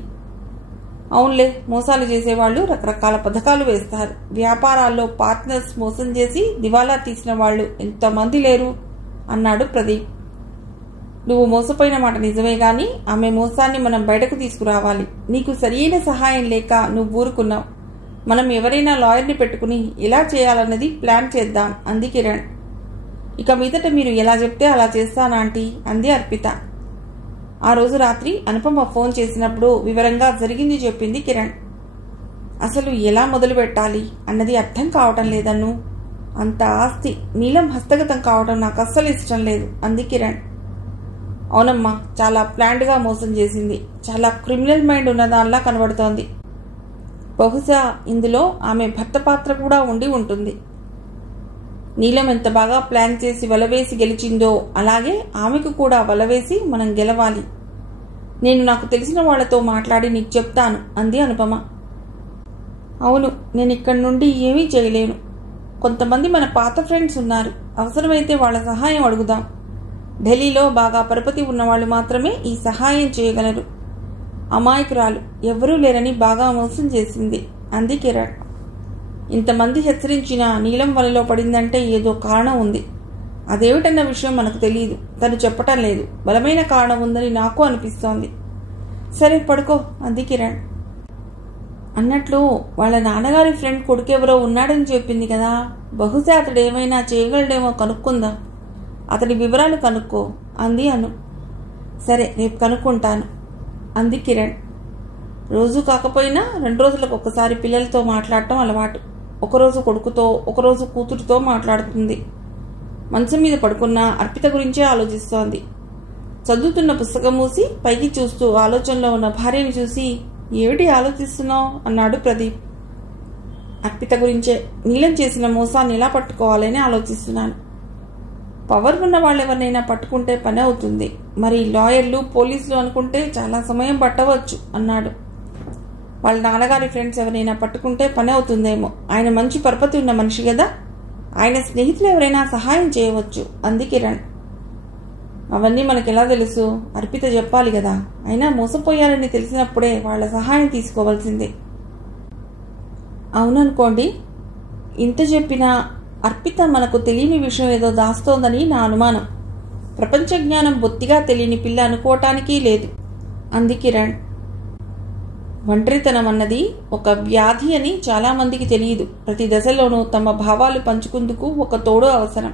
అవునులే, మోసాలు చేసేవాళ్లు రకరకాల పథకాలు వేస్తారు. వ్యాపారాల్లో పార్ట్నర్స్ మోసం చేసి దివాలా తీసిన వాళ్ళు ఎంతమంది లేరు అన్నాడు ప్రదీప్. నువ్వు మోసపోయిన మాట నిజమే గాని ఆమె మోసాన్ని మనం బయటకు తీసుకురావాలి. నీకు సరియైన సహాయం లేక నువ్వు ఊరుకున్నావు. మనం ఎవరైనా లాయర్ని పెట్టుకుని ఎలా చేయాలన్నది ప్లాన్ చేద్దాం అంది కిరణ్. ఇక మీదట మీరు ఎలా చెప్తే అలా చేస్తానాంటీ అంది అర్పిత. ఆ రోజు రాత్రి అనుపమ ఫోన్ చేసినప్పుడు వివరంగా జరిగింది చెప్పింది కిరణ్. అసలు ఎలా మొదలు పెట్టాలి అన్నది అర్థం కావటం లేదన్ను. అంత ఆస్తి నీలం హస్తగతం కావటం నాకు అస్సలు ఇష్టం లేదు అంది కిరణ్. అవునమ్మా, చాలా ప్లాన్డ్గా మోసం చేసింది. చాలా క్రిమినల్ మైండ్ ఉన్నదానిలా కనబడుతోంది. బహుశా ఇందులో ఆమె భర్త పాత్ర కూడా ఉండి ఉంటుంది. నీలం ఎంత బాగా ప్లాన్ చేసి వలవేసి గెలిచిందో అలాగే ఆమెకు కూడా వలవేసి మనం గెలవాలి. నేను నాకు తెలిసిన వాళ్లతో మాట్లాడి నీకు చెప్తాను అంది అనుపమ. అవును, నేను ఇక్కడి నుండి ఏమీ చేయలేను. కొంతమంది మన పాత ఫ్రెండ్స్ ఉన్నారు. అవసరమైతే వాళ్ళ సహాయం అడుగుదాం. ఢిల్లీలో బాగా పరపతి ఉన్నవాళ్లు మాత్రమే ఈ సహాయం చేయగలరు. అమాయకురాలు, ఎవరూ లేరని బాగా మోసం చేసింది అంది కిరణ్. ఇంతమంది హెచ్చరించినా నీలం వలలో పడిందంటే ఏదో కారణం ఉంది. అదేమిటన్న విషయం మనకు తెలియదు. తను చెప్పటం లేదు. బలమైన కారణం ఉందని నాకు అనిపిస్తోంది. సరే పడుకో అంది కిరణ్. అన్నట్లు వాళ్ళ నాన్నగారి ఫ్రెండ్ కొడుకెవరో ఉన్నాడని చెప్పింది కదా. బహుశా అతడు ఏమైనా చేయగలడేమో కనుక్కుందాం. అతడి వివరాలు కనుక్కో అంది అను. సరే, రేపు కనుక్కుంటాను అంది కిరణ్. రోజు కాకపోయినా 2 రోజులకు ఒకసారి పిల్లలతో మాట్లాడటం అలవాటు. ఒకరోజు కొడుకుతో, ఒకరోజు కూతురితో మాట్లాడుతుంది. మంచం మీద పడుకున్న అర్పిత గురించే ఆలోచిస్తోంది. చదువుతున్న పుస్తకం మూసి పైకి చూస్తూ ఆలోచనలో ఉన్న భార్యని చూసి, ఏమిటి ఆలోచిస్తున్నావు అన్నాడు ప్రదీప్. అర్పిత గురించే. నీలం చేసిన మోసాన్ని ఎలా పట్టుకోవాలని ఆలోచిస్తున్నాను. పవర్ ఉన్న వాళ్ళెవరినైనా పట్టుకుంటే పని అవుతుంది. మరి లాయర్లు, పోలీసులు అనుకుంటే చాలా సమయం పట్టవచ్చు అన్నాడు. వాళ్ళ నాన్నగారి ఫ్రెండ్స్ ఎవరైనా పట్టుకుంటే పని అవుతుందేమో. ఆయన మంచి పరపతి ఉన్న మనిషి కదా. ఆయన స్నేహితులు ఎవరైనా సహాయం చేయవచ్చు అంది కిరణ్. అవన్నీ మనకెలా తెలుసు? అర్పిత చెప్పాలి కదా. అయినా మోసపోయారని తెలిసినప్పుడే వాళ్ళ సహాయం తీసుకోవాల్సిందే. అవుననుకోండి. ఇంత చెప్పినా అర్పిత మనకు తెలియని విషయం ఏదో దాస్తోందని నా అనుమానం. ప్రపంచ జ్ఞానం బొత్తిగా తెలియని పిల్ల అనుకోవటానికి లేదు అంది కిరణ్. ఒంటరితనం అన్నది ఒక వ్యాధి అని చాలామందికి తెలియదు. ప్రతి దశలోనూ తమ భావాలు పంచుకుందుకు ఒక తోడు అవసరం.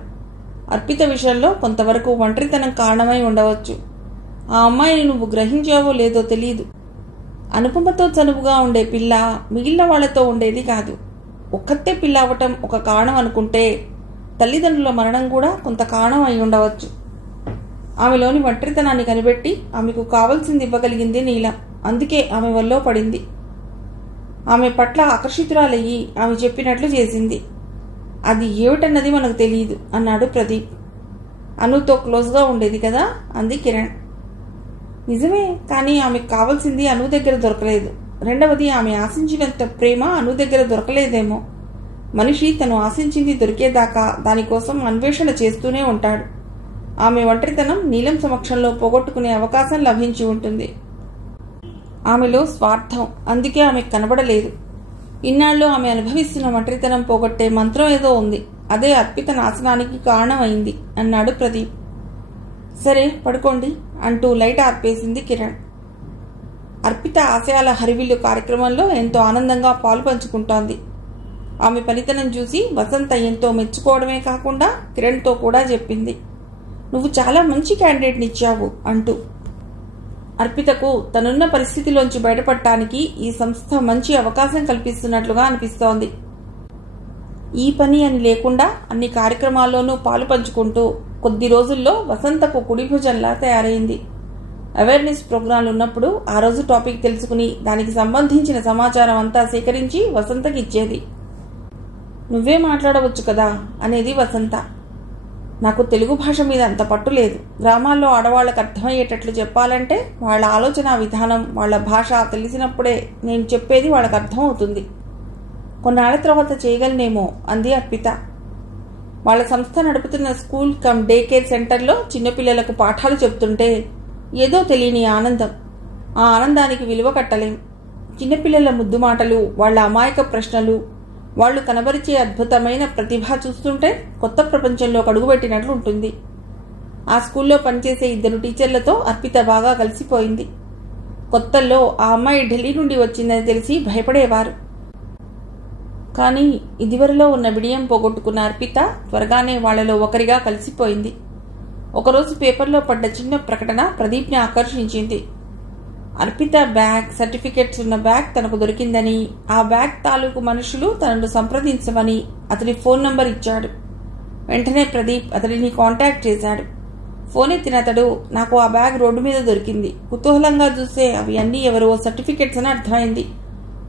అర్పిత విషయంలో కొంతవరకు ఒంటరితనం కారణమై ఉండవచ్చు. ఆ అమ్మాయిని నువ్వు గ్రహించావో లేదో తెలియదు. అనుపమతో చనువుగా ఉండే పిల్ల మిగిలిన వాళ్లతో ఉండేది కాదు. ఒక్కతే పిల్ల అవ్వటం ఒక కారణం అనుకుంటే తల్లిదండ్రుల మరణం కూడా కొంత కారణం అయి ఉండవచ్చు. ఆమెలోని ఒంటరితనాన్ని కనిపెట్టి ఆమెకు కావలసింది ఇవ్వగలిగింది నీలం. అందుకే ఆమె వల్లో పడింది. ఆమె పట్ల ఆకర్షితురాలయ్యి ఆమె చెప్పినట్లు చేసింది. అది ఏమిటన్నది మనకు తెలియదు అన్నాడు ప్రదీప్. అనుతో క్లోజ్గా ఉండేది కదా అంది కిరణ్. నిజమే, కానీ ఆమెకు కావాల్సింది అను దగ్గర దొరకలేదు. రెండవది, ఆమె ఆశించినంత ప్రేమ అను దగ్గర దొరకలేదేమో. మనిషి తను ఆశించింది దొరికేదాకా దానికోసం అన్వేషణ చేస్తూనే ఉంటాడు. ఆమె ఒంటరితనం నీలం సమక్షంలో పోగొట్టుకునే అవకాశం లభించి ఉంటుంది. ఆమెలో స్వార్థం, అందుకే ఆమెకు కనబడలేదు. ఇన్నాళ్ళు ఆమె అనుభవిస్తున్న ఒంటరితనం పోగొట్టే మంత్రం ఏదో ఉంది. అదే అర్పిత నాశనానికి కారణమైంది అన్నాడు ప్రదీప్. సరే పడుకోండి అంటూ లైట్ ఆర్పేసింది కిరణ్. అర్పిత ఆశయాల హరివిల్లు కార్యక్రమంలో ఎంతో ఆనందంగా పాలు పంచుకుంటోంది. ఆమె పనితనం చూసి వసంత ఎంతో మెచ్చుకోవడమే కాకుండా కిరణ్తో కూడా చెప్పింది, నువ్వు చాలా మంచి క్యాండిడేట్ని ఇచ్చావు అంటూ. అర్పితకు తనున్న పరిస్థితిలోంచి బయటపడటానికి ఈ సంస్థ మంచి అవకాశం కల్పిస్తున్నట్లుగా అనిపిస్తోంది. ఈ పని అని లేకుండా అన్ని కార్యక్రమాల్లోనూ పాలు పంచుకుంటూ కొద్ది రోజుల్లో వసంతకు కుడి భుజంలా తయారైంది. అవేర్నెస్ ప్రోగ్రాంలు ఉన్నప్పుడు ఆ రోజు టాపిక్ తెలుసుకుని దానికి సంబంధించిన సమాచారం అంతా సేకరించి వసంతకి ఇచ్చేది. నువ్వే మాట్లాడవచ్చు కదా అనేది వసంత. నాకు తెలుగు భాష మీద అంత పట్టు లేదు. గ్రామాల్లో ఆడవాళ్లకు అర్థమయ్యేటట్లు చెప్పాలంటే వాళ్ళ ఆలోచన విధానం, వాళ్ళ భాష తెలిసినప్పుడే నేను చెప్పేది వాళ్ళకి అర్థమవుతుంది. కొన్నాళ్ల తర్వాత చేయగలనేమో అంది అర్పిత. వాళ్ళ సంస్థ నడుపుతున్న స్కూల్ కమ్ డే కేర్ సెంటర్లో చిన్నపిల్లలకు పాఠాలు చెప్తుంటే ఏదో తెలియని ఆనందం. ఆ ఆనందానికి విలువ కట్టలేం. చిన్నపిల్లల ముద్దు మాటలు, వాళ్ళ అమాయక ప్రశ్నలు, వాళ్ళు కనబరిచే అద్భుతమైన ప్రతిభ చూస్తుంటే కొత్త ప్రపంచంలోకి అడుగుపెట్టినట్లు ఉంటుంది. ఆ స్కూల్లో పనిచేసే 2 టీచర్లతో అర్పిత బాగా కలిసిపోయింది. కొత్తల్లో ఆ అమ్మాయి ఢిల్లీ నుండి వచ్చిందని తెలిసి భయపడేవారు. కానీ ఇదివరలో ఉన్న బిడియం పోగొట్టుకున్న అర్పిత త్వరగానే వాళ్లలో ఒకరిగా కలిసిపోయింది. ఒకరోజు పేపర్లో పడ్డ చిన్న ప్రకటన ప్రదీప్ని ఆకర్షించింది. అర్పిత బ్యాగ్, సర్టిఫికెట్స్ ఉన్న బ్యాగ్ తనకు దొరికిందని, ఆ బ్యాగ్ తాలూకు మనుషులు తనను సంప్రదించమని అతడి ఫోన్ నంబర్ ఇచ్చాడు. వెంటనే ప్రదీప్ అతడిని కాంటాక్ట్ చేశాడు. ఫోన్ ఎత్తిన అతడు, నాకు ఆ బ్యాగ్ రోడ్డు మీద దొరికింది. కుతూహలంగా చూస్తే అవి అన్నీ ఎవరో సర్టిఫికెట్స్ అని అర్థమైంది.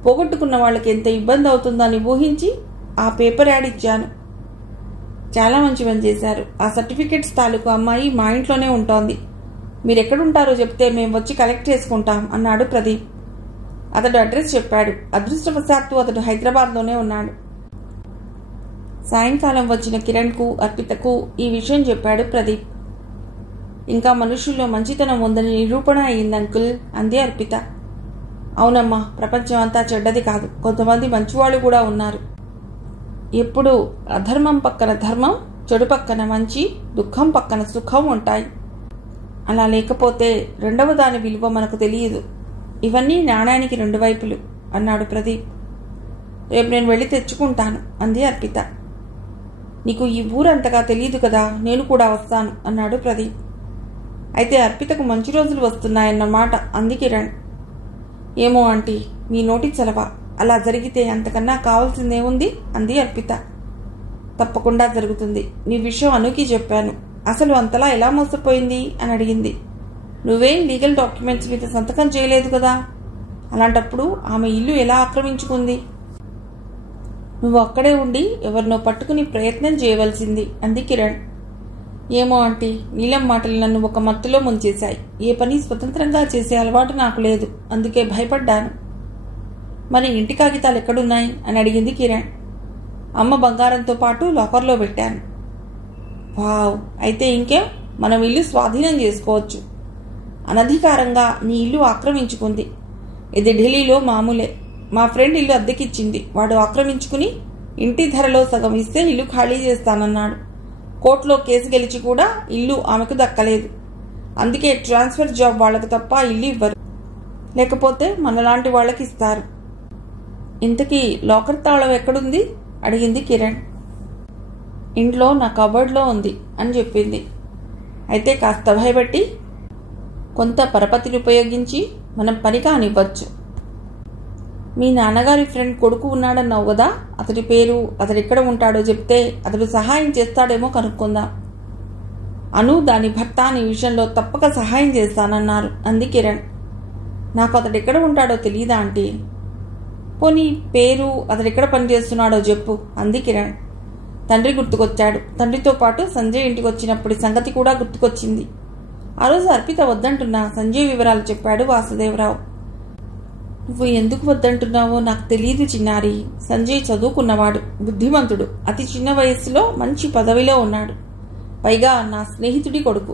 పోగొట్టుకున్న వాళ్ళకి ఎంత ఇబ్బంది అవుతుందని ఊహించి ఆ పేపర్ యాడ్ ఇచ్చాను. చాలా మంచి పని చేశారు. ఆ సర్టిఫికెట్స్ తాలూకు అమ్మాయి మా ఇంట్లోనే ఉంటోంది. మీరెక్కడుంటారో చెప్తే మేము వచ్చి కలెక్ట్ చేసుకుంటాం అన్నాడు ప్రదీప్. అతడు అడ్రస్ చెప్పాడు. అదృష్టవశాత్తు అతడు హైదరాబాద్లోనే ఉన్నాడు. సాయంకాలం వచ్చిన కిరణ్కు, అర్పితకు ఈ విషయం చెప్పాడు ప్రదీప్. ఇంకా మనుషుల్లో మంచితనం ఉందని నిరూపణ అయింది అంకుల్ అంది అర్పిత. అవునమ్మా, ప్రపంచం అంతా చెడ్డది కాదు. కొంతమంది మంచివాళ్ళు కూడా ఉన్నారు. ఎప్పుడు అధర్మం పక్కన ధర్మం, చెడు పక్కన మంచి, దుఃఖం పక్కన సుఖం ఉంటాయి. అలా లేకపోతే రెండవ దాని విలువ మనకు తెలియదు. ఇవన్నీ నాణానికి 2 వైపులు అన్నాడు ప్రదీప్. రేపు నేను వెళ్ళి తెచ్చుకుంటాను అంది అర్పిత. నీకు ఈ ఊరంతగా తెలియదు కదా, నేను కూడా వస్తాను అన్నాడు ప్రదీప్. అయితే అర్పితకు మంచి రోజులు వస్తున్నాయన్నమాట అంది కిరణ్. ఏమో ఆంటీ, మీ నోటి చలవ. అలా జరిగితే అంతకన్నా కావాల్సిందేముంది అంది అర్పిత. తప్పకుండా జరుగుతుంది. నీ విషయం అనుకి చెప్పాను. అసలు అంతలా ఎలా మోసపోయింది అని అడిగింది. నువ్వేం లీగల్ డాక్యుమెంట్స్ మీద సంతకం చేయలేదు కదా. అలాంటప్పుడు ఆమె ఇల్లు ఎలా ఆక్రమించుకుంది? నువ్వు అక్కడే ఉండి ఎవరినో పట్టుకుని ప్రయత్నం చేయవలసింది అంది కిరణ్. ఏమో ఆంటీ, నీలం మాటలు నన్ను ఒక మత్తులో ముంచేశాయి. ఏ పని స్వతంత్రంగా చేసే అలవాటు నాకు లేదు. అందుకే భయపడ్డాను. మరి ఇంటి కాగితాలు ఎక్కడున్నాయి అని అడిగింది కిరణ్. అమ్మ బంగారంతో పాటు లాకర్లో పెట్టాను. వావ్, అయితే ఇంకేం, మనం ఇల్లు స్వాధీనం చేసుకోవచ్చు. అనధికారంగా నీ ఇల్లు ఆక్రమించుకుంది. ఇది ఢిల్లీలో మామూలే. మా ఫ్రెండ్ ఇల్లు అద్దెకిచ్చింది. వాడు ఆక్రమించుకుని ఇంటి ధరలో సగం ఇస్తే ఇల్లు ఖాళీ చేస్తానన్నాడు. కోర్టులో కేసు గెలిచి కూడా ఇల్లు ఆమెకు దక్కలేదు. అందుకే ట్రాన్స్ఫర్ జాబ్ వాళ్లకు తప్ప ఇల్లు ఇవ్వరు. లేకపోతే మనలాంటి వాళ్ళకి ఇస్తారు. ఇంతకీ లాకర్ తాళం ఎక్కడుంది అడిగింది కిరణ్. ఇంట్లో నా కబోర్డ్లో ఉంది అని చెప్పింది. అయితే కాస్త భయపెట్టి కొంత పరపతిని ఉపయోగించి మనం పని కానివ్వచ్చు. మీ నాన్నగారి ఫ్రెండ్ కొడుకు ఉన్నాడన్నావు కదా, అతడి పేరు, అతడెక్కడ ఉంటాడో చెప్తే అతడు సహాయం చేస్తాడేమో కనుక్కుందాం. అను దాని భర్త ఈ విషయంలో తప్పక సహాయం చేస్తానన్నారు అంది కిరణ్. నాకు అతడెక్కడ ఉంటాడో తెలియదా ఆంటీ? పోనీ పేరు, అతడెక్కడ పనిచేస్తున్నాడో చెప్పు అంది కిరణ్. తండ్రి గుర్తుకొచ్చాడు. తండ్రితో పాటు సంజయ్ ఇంటికి వచ్చినప్పటి సంగతి కూడా గుర్తుకొచ్చింది. ఆ రోజు అర్పిత వద్దంటున్నా సంజయ్ వివరాలు చెప్పాడు వాసుదేవరావు. నువ్వు ఎందుకు వద్దంటున్నావో నాకు తెలియదు చిన్నారి. సంజయ్ చదువుకున్నవాడు, బుద్ధిమంతుడు, అతి చిన్న వయస్సులో మంచి పదవిలో ఉన్నాడు. పైగా నా స్నేహితుడి కొడుకు.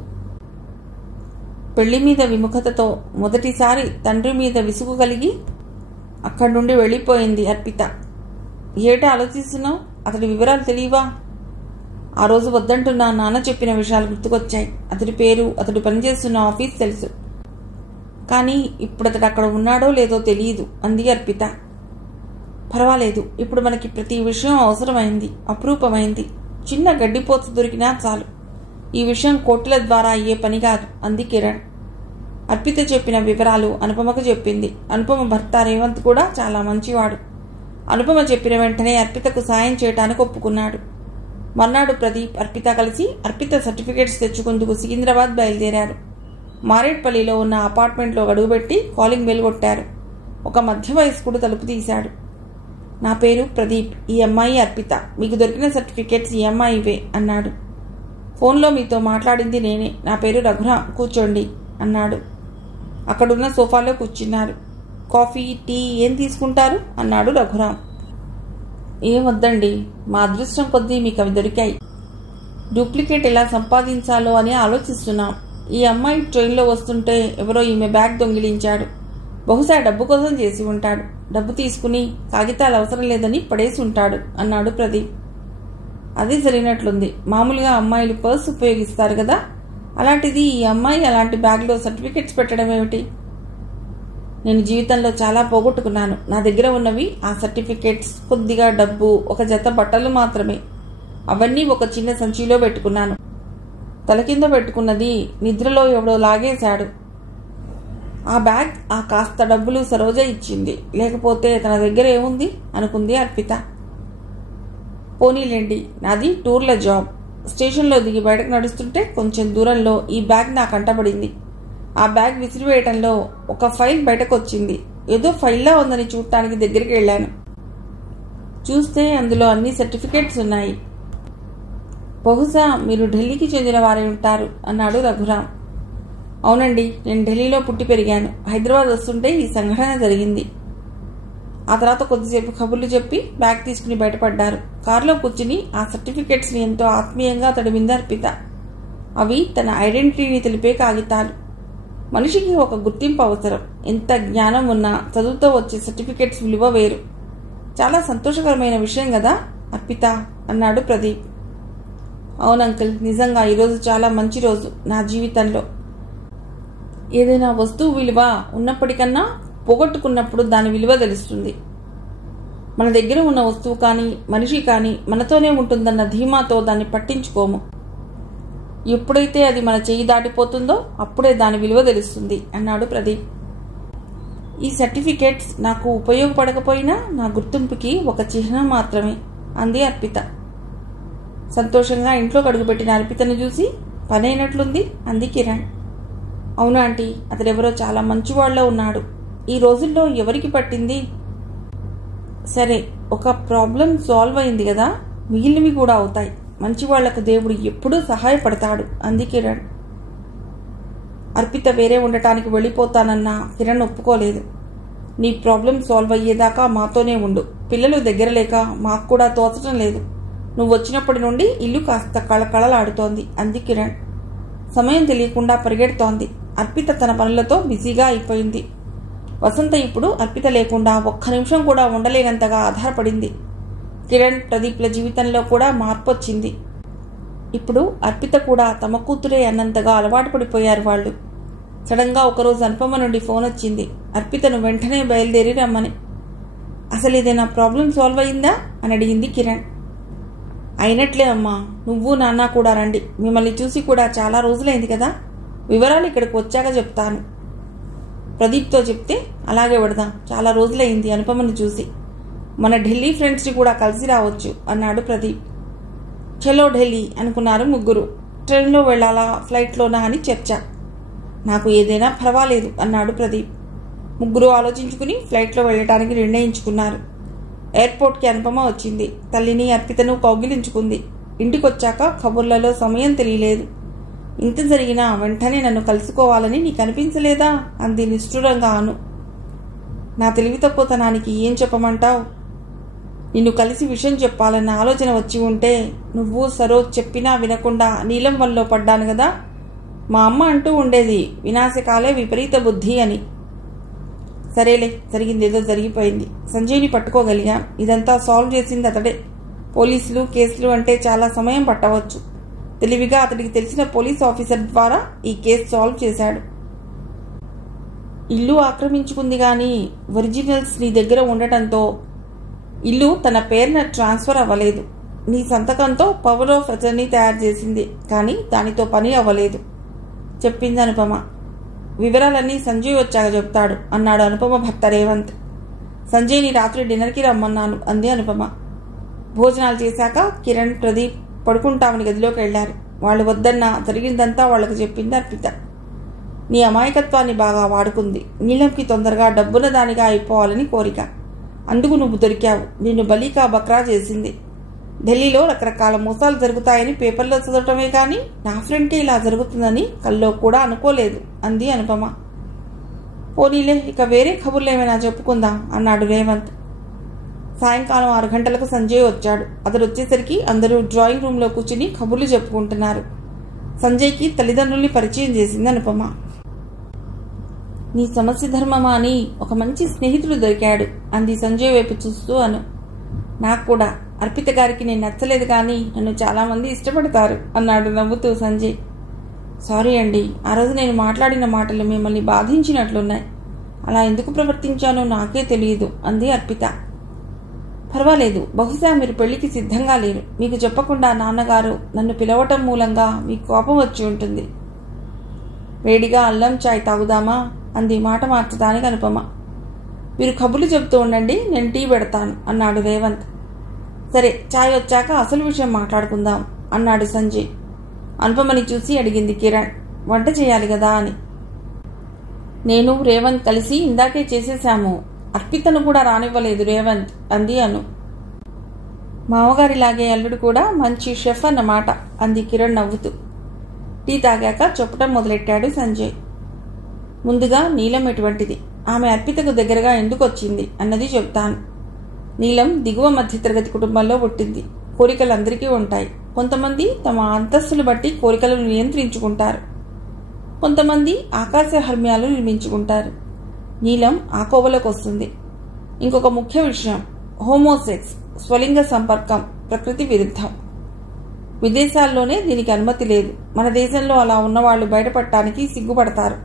పెళ్లి మీద విముఖతతో మొదటిసారి తండ్రి మీద విసుగు కలిగి అక్కడి నుండి వెళ్ళిపోయింది అర్పిత. ఏటా ఆలోచిస్తున్నావు? అతడి వివరాలు తెలియవా? ఆ రోజు వద్దంటున్నా నాన్న చెప్పిన విషయాలు గుర్తుకొచ్చాయి. అతడి పేరు, అతడు పనిచేస్తున్న ఆఫీస్ తెలుసు. కానీ ఇప్పుడు అతడు అక్కడ ఉన్నాడో లేదో తెలియదు అంది అర్పిత. పర్వాలేదు, ఇప్పుడు మనకి ప్రతి విషయం అవసరమైంది, అపురూపమైంది. చిన్న గడ్డిపోత దొరికినా చాలు. ఈ విషయం కోర్టుల ద్వారా అయ్యే పని కాదు అంది కిరణ్. అర్పిత చెప్పిన వివరాలు అనుపమకు చెప్పింది. అనుపమ భర్త రేవంత్ కూడా చాలా మంచివాడు. అనుపమ చెప్పిన వెంటనే అర్పితకు సాయం చేయడానికి ఒప్పుకున్నాడు. మర్నాడు ప్రదీప్, అర్పిత కలిసి అర్పిత సర్టిఫికేట్స్ తెచ్చుకుందుకు సికింద్రాబాద్ బయలుదేరారు. మారేట్పల్లిలో ఉన్న అపార్ట్మెంట్లో అడుగుపెట్టి కాలింగ్ బెల్ కొట్టారు. ఒక మధ్య వయస్కుడు తలుపు తీశాడు. నా పేరు ప్రదీప్, ఈ అమ్మాయి అర్పిత. మీకు దొరికిన సర్టిఫికేట్స్ ఈ అమ్మాయివే అన్నాడు. ఫోన్లో మీతో మాట్లాడింది నేనే. నా పేరు రఘురాం, కూర్చోండి అన్నాడు. అక్కడున్న సోఫాలో కూర్చున్నారు. కాఫీ, టీ ఏం తీసుకుంటారు అన్నాడు రఘురాం. ఏం వద్దండి, మా అదృష్టం కొద్దీ మీకు అవి దొరికాయి. డూప్లికేట్ ఎలా సంపాదించాలో అని ఆలోచిస్తున్నాం. ఈ అమ్మాయి ట్రైన్లో వస్తుంటే ఎవరో ఈమె బ్యాగ్ దొంగిలించాడు. బహుశా డబ్బు కోసం చేసి ఉంటాడు. డబ్బు తీసుకుని కాగితాలు అవసరం లేదని పడేసి ఉంటాడు అన్నాడు ప్రదీప్. అది సరినట్లుంది. మామూలుగా అమ్మాయిలు పర్స్ ఉపయోగిస్తారు కదా, అలాంటిది ఈ అమ్మాయి అలాంటి బ్యాగ్లో సర్టిఫికెట్స్ పెట్టడం ఏమిటి? నేను జీవితంలో చాలా పోగొట్టుకున్నాను. నా దగ్గర ఉన్నవి ఆ సర్టిఫికెట్స్, కొద్దిగా డబ్బు, ఒక జత బట్టలు మాత్రమే. అవన్నీ ఒక చిన్న సంచిలో పెట్టుకున్నాను. తల కింద పెట్టుకున్నది నిద్రలో ఎవడో లాగేశాడు. ఆ బ్యాగ్, ఆ కాస్త డబ్బులు సరోజ ఇచ్చింది. లేకపోతే తన దగ్గర ఏముంది అనుకుంది అర్పిత. పోనీలేండి, నాది టూర్ల జాబ్. స్టేషన్లో దిగి బయటకు నడుస్తుంటే కొంచెం దూరంలో ఈ బ్యాగ్ నా కంటపడింది. ఆ బ్యాగ్ విసిరివేయటంలో ఒక ఫైల్ బయటకు వచ్చింది. ఏదో ఫైల్లా ఉందని చూడటానికి దగ్గరికి వెళ్ళాను. చూస్తే అందులో అన్ని సర్టిఫికేట్స్ ఉన్నాయి. బహుశా మీరు ఢిల్లీకి చెందిన వారే ఉంటారు అన్నాడు రఘురాం. అవునండి, నేను ఢిల్లీలో పుట్టి పెరిగాను. హైదరాబాద్ వస్తుంటే ఈ సంఘటన జరిగింది. ఆ తర్వాత కొద్దిసేపు కబుర్లు చెప్పి బ్యాగ్ తీసుకుని బయటపడ్డారు. కారులో కూర్చుని ఆ సర్టిఫికెట్స్ని ఎంతో ఆత్మీయంగా తడిమింది అర్పిత. అవి తన ఐడెంటిటీని తెలిపే కాగితాలు. మనిషికి ఒక గుర్తింపు అవసరం. ఎంత జ్ఞానం ఉన్నా చదువుతో వచ్చే సర్టిఫికెట్స్ విలువ వేరు. చాలా సంతోషకరమైన విషయం కదా అర్పిత అన్నాడు ప్రదీప్. అవును అంకుల్, నిజంగా ఈరోజు చాలా మంచి రోజు నా జీవితంలో. ఏదైనా వస్తువు విలువ ఉన్నప్పటికన్నా పోగొట్టుకున్నప్పుడు దాని విలువ తెలుస్తుంది. మన దగ్గర ఉన్న వస్తువు కానీ మనిషి కానీ మనతోనే ఉంటుందన్న ధీమాతో దాన్ని పట్టించుకోము. ఎప్పుడైతే అది మన చేయి దాటిపోతుందో అప్పుడే దాని విలువ తెలుస్తుంది అన్నాడు ప్రదీప్. ఈ సర్టిఫికేట్స్ నాకు ఉపయోగపడకపోయినా నా గుర్తింపుకి ఒక చిహ్నం మాత్రమే అంది అర్పిత. సంతోషంగా ఇంట్లో అడుగుపెట్టిన అర్పితను చూసి పనైనట్లుంది అంది కిరణ్. అవునా ఆంటీ, అతడెవరో చాలా మంచివాళ్ళలో ఉన్నాడు. ఈ రోజుల్లో ఎవరికి పట్టింది? సరే, ఒక ప్రాబ్లం సాల్వ్ అయింది కదా, మిగిలినవి కూడా అవుతాయి. మంచివాళ్లకు దేవుడు ఎప్పుడూ సహాయపడతాడు అంది కిరణ్. అర్పిత వేరే ఉండటానికి వెళ్ళిపోతానన్నా కిరణ్ ఒప్పుకోలేదు. నీ ప్రాబ్లం సాల్వ్ అయ్యేదాకా మాతోనే ఉండు. పిల్లలు దగ్గర లేక మాకు కూడా తోచడం లేదు. నువ్వు వచ్చినప్పటి నుండి ఇల్లు కాస్త కళకళలాడుతోంది అంది కిరణ్. సమయం తెలియకుండా పరిగెడుతోంది. అర్పిత తన పనులతో బిజీగా అయిపోయింది. వసంత ఇప్పుడు అర్పిత లేకుండా ఒక్క నిమిషం కూడా ఉండలేనంతగా ఆధారపడింది. కిరణ్, ప్రదీప్ల జీవితంలో కూడా మార్పు వచ్చింది. ఇప్పుడు అర్పిత కూడా తమ కూతురే అన్నంతగా అలవాటు పడిపోయారు వాళ్ళు. సడన్గా ఒకరోజు అనుపమ నుండి ఫోన్ వచ్చింది, అర్పితను వెంటనే బయలుదేరి రమ్మని. అసలు ఏదైనా ప్రాబ్లం సాల్వ్ అయిందా అని అడిగింది కిరణ్. అయినట్లే అమ్మా, నువ్వు నాన్న కూడా రండి, మిమ్మల్ని చూసి కూడా చాలా రోజులైంది కదా, వివరాలు ఇక్కడికి వచ్చాక చెప్తాను. ప్రదీప్తో చెప్తే అలాగే పెడదాం, చాలా రోజులైంది అనుపమని చూసి, మన ఢిల్లీ ఫ్రెండ్స్ని కూడా కలిసి రావచ్చు అన్నాడు ప్రదీప్. చలో ఢిల్లీ అనుకున్నారు ముగ్గురు. ట్రైన్లో వెళ్ళాలా ఫ్లైట్లోనా అని చర్చ. నాకు ఏదైనా పర్వాలేదు అన్నాడు ప్రదీప్. ముగ్గురు ఆలోచించుకుని ఫ్లైట్లో వెళ్ళటానికి నిర్ణయించుకున్నారు. ఎయిర్పోర్ట్కి అనుపమ వచ్చింది. తల్లిని అర్పితను కౌగిలించుకుంది. ఇంటికొచ్చాక కబుర్లలో సమయం తెలియలేదు. ఇంత జరిగినా వెంటనే నన్ను కలుసుకోవాలని నీకు అనిపించలేదా అంది నిష్ఠురంగా అను. నా తెలివి తక్కువతనానికి ఏం చెప్పమంటావు? నిన్ను కలిసి విషయం చెప్పాలన్న ఆలోచన వచ్చి ఉంటే నువ్వు సరోజ్ చెప్పినా వినకుండా నీలం వల్ల పడ్డాను కదా. మా అమ్మ అంటూ ఉండేది, వినాశకాలే విపరీత బుద్ధి అని. సరేలే, జరిగిందేదో జరిగిపోయింది. సంజయ్ని పట్టుకోగలిగాం. ఇదంతా సాల్వ్ చేసింది అతడే. పోలీసులు కేసులు అంటే చాలా సమయం పట్టవచ్చు. తెలివిగా అతడికి తెలిసిన పోలీస్ ఆఫీసర్ ద్వారా ఈ కేసు సాల్వ్ చేశాడు. ఇల్లు ఆక్రమించుకుంది కానీ ఒరిజినల్స్ నీ దగ్గర ఉండటంతో ఇల్లు తన పేరున ట్రాన్స్ఫర్ అవ్వలేదు. నీ సంతకంతో పవర్ ఆఫ్ అటర్నీ తయారు చేసింది, కానీ దానితో పని అవ్వలేదు చెప్పింది అనుపమ. వివరాలన్నీ సంజయ్ వచ్చాక చెప్తాడు అన్నాడు అనుపమ భర్త రేవంత్. సంజయ్ని రాత్రి డిన్నర్కి రమ్మన్నాను అంది అనుపమ. భోజనాలు చేశాక కిరణ్ ప్రదీప్ పడుకుంటామని గదిలోకి వెళ్లారు. వాళ్ళు వద్దన్నా జరిగిందంతా వాళ్లకు చెప్పింది అర్పిత. నీ అమాయకత్వాన్ని బాగా వాడుకుంది. నీలంకి తొందరగా డబ్బున దానిగా అయిపోవాలని కోరిక. అందుకు నువ్వు దొరికావు. నిన్ను బలీకా బక్రా చేసింది. ఢిల్లీలో రకరకాల మోసాలు జరుగుతాయని పేపర్లో చదవటమే కానీ నా ఫ్రెండ్కి ఇలా జరుగుతుందని కల్లో కూడా అనుకోలేదు అంది అనుపమ. పోనీలే, ఇక వేరే కబుర్లు ఏమైనా చెప్పుకుందాం అన్నాడు రేవంత్. సాయంకాలం 6 గంటలకు సంజయ్ వచ్చాడు. అతడు వచ్చేసరికి అందరూ డ్రాయింగ్ రూమ్లో కూర్చుని కబుర్లు చెప్పుకుంటున్నారు. సంజయ్కి తల్లిదండ్రుల్ని పరిచయం చేసింది అనుపమ. నీ సమస్య ధర్మమా అని ఒక మంచి స్నేహితుడు దొరికాడు అంది సంజయ్ వైపు చూస్తూ అను. నాకు కూడా అర్పిత గారికి నేను నచ్చలేదు కానీ నన్ను చాలామంది ఇష్టపడతారు అన్నాడు నవ్వుతూ సంజయ్. సారీ అండి, ఆ రోజు నేను మాట్లాడిన మాటలు మిమ్మల్ని బాధించినట్లున్నాయి. అలా ఎందుకు ప్రవర్తించానో నాకే తెలియదు అంది అర్పిత. పర్వాలేదు, బహుశా మీరు పెళ్లికి సిద్ధంగా లేరు. మీకు చెప్పకుండా నాన్నగారు నన్ను పిలవటం మూలంగా మీకు కోపం వచ్చి ఉంటుంది. వేడిగా అల్లం చాయ్ తాగుదామా అంది మాట మార్చడానికి అనుపమ. మీరు కబుర్లు చెబుతూ ఉండండి, నేను టీ పెడతాను అన్నాడు రేవంత్. సరే, చాయ్ వచ్చాక అసలు విషయం మాట్లాడుకుందాం అన్నాడు సంజయ్. అనుపమని చూసి అడిగింది కిరణ్, వంట చేయాలి కదా అని. నేను రేవంత్ కలిసి ఇందాకే చేసేశాము. అర్పితను కూడా రానివ్వలేదు రేవంత్ అంది అను. మామగారిలాగే అల్లుడు కూడా మంచి షెఫ్ అన్నమాట అంది కిరణ్ నవ్వుతూ. టీ తాగాక చెప్పటం మొదలెట్టాడు సంజయ్. ముందుగా నీలం ఎటువంటిది, ఆమె అర్పితకు దగ్గరగా ఎందుకు వచ్చింది అన్నది చెప్తాను. నీలం దిగువ మధ్యతరగతి కుటుంబంలో పుట్టింది. కోరికలు అందరికీ ఉంటాయి. కొంతమంది తమ అంతస్తులు బట్టి కోరికలను నియంత్రించుకుంటారు. కొంతమంది ఆకాశ హర్మ్యాలు నిర్మించుకుంటారు. నీలం ఆ కోవలోకి వస్తుంది. ఇంకొక ముఖ్య విషయం, హోమోసెక్స్ స్వలింగ సంపర్కం ప్రకృతి విరుద్ధం. విదేశాల్లోనే దీనికి అనుమతి లేదు. మన దేశంలో అలా ఉన్నవాళ్లు బయటపడటానికి సిగ్గుపడతారు.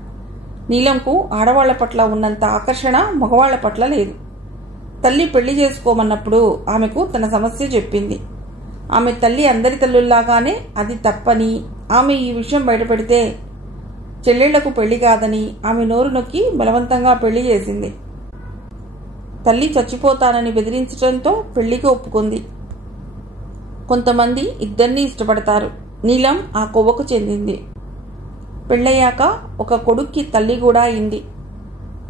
నీలంకు ఆడవాళ్ల పట్ల ఉన్నంత ఆకర్షణ మగవాళ్ల పట్ల లేదు. తల్లి పెళ్లి చేసుకోమన్నప్పుడు ఆమెకు తన సమస్య చెప్పింది. ఆమె తల్లి అందరి తల్లుల్లాగానే అది తప్పని, ఆమె ఈ విషయం బయటపెడితే చెల్లెళ్లకు పెళ్లి కాదని ఆమె నోరు నొక్కి బలవంతంగా పెళ్లి చేసింది. తల్లి చచ్చిపోతానని బెదిరించడంతో పెళ్లికి ఒప్పుకుంది. కొంతమంది ఇద్దరినీ ఇష్టపడతారు. నీలం ఆ కొవ్వకు చెందింది. పెళ్ళయ్యాక ఒక కొడుక్కి తల్లి కూడా అయింది.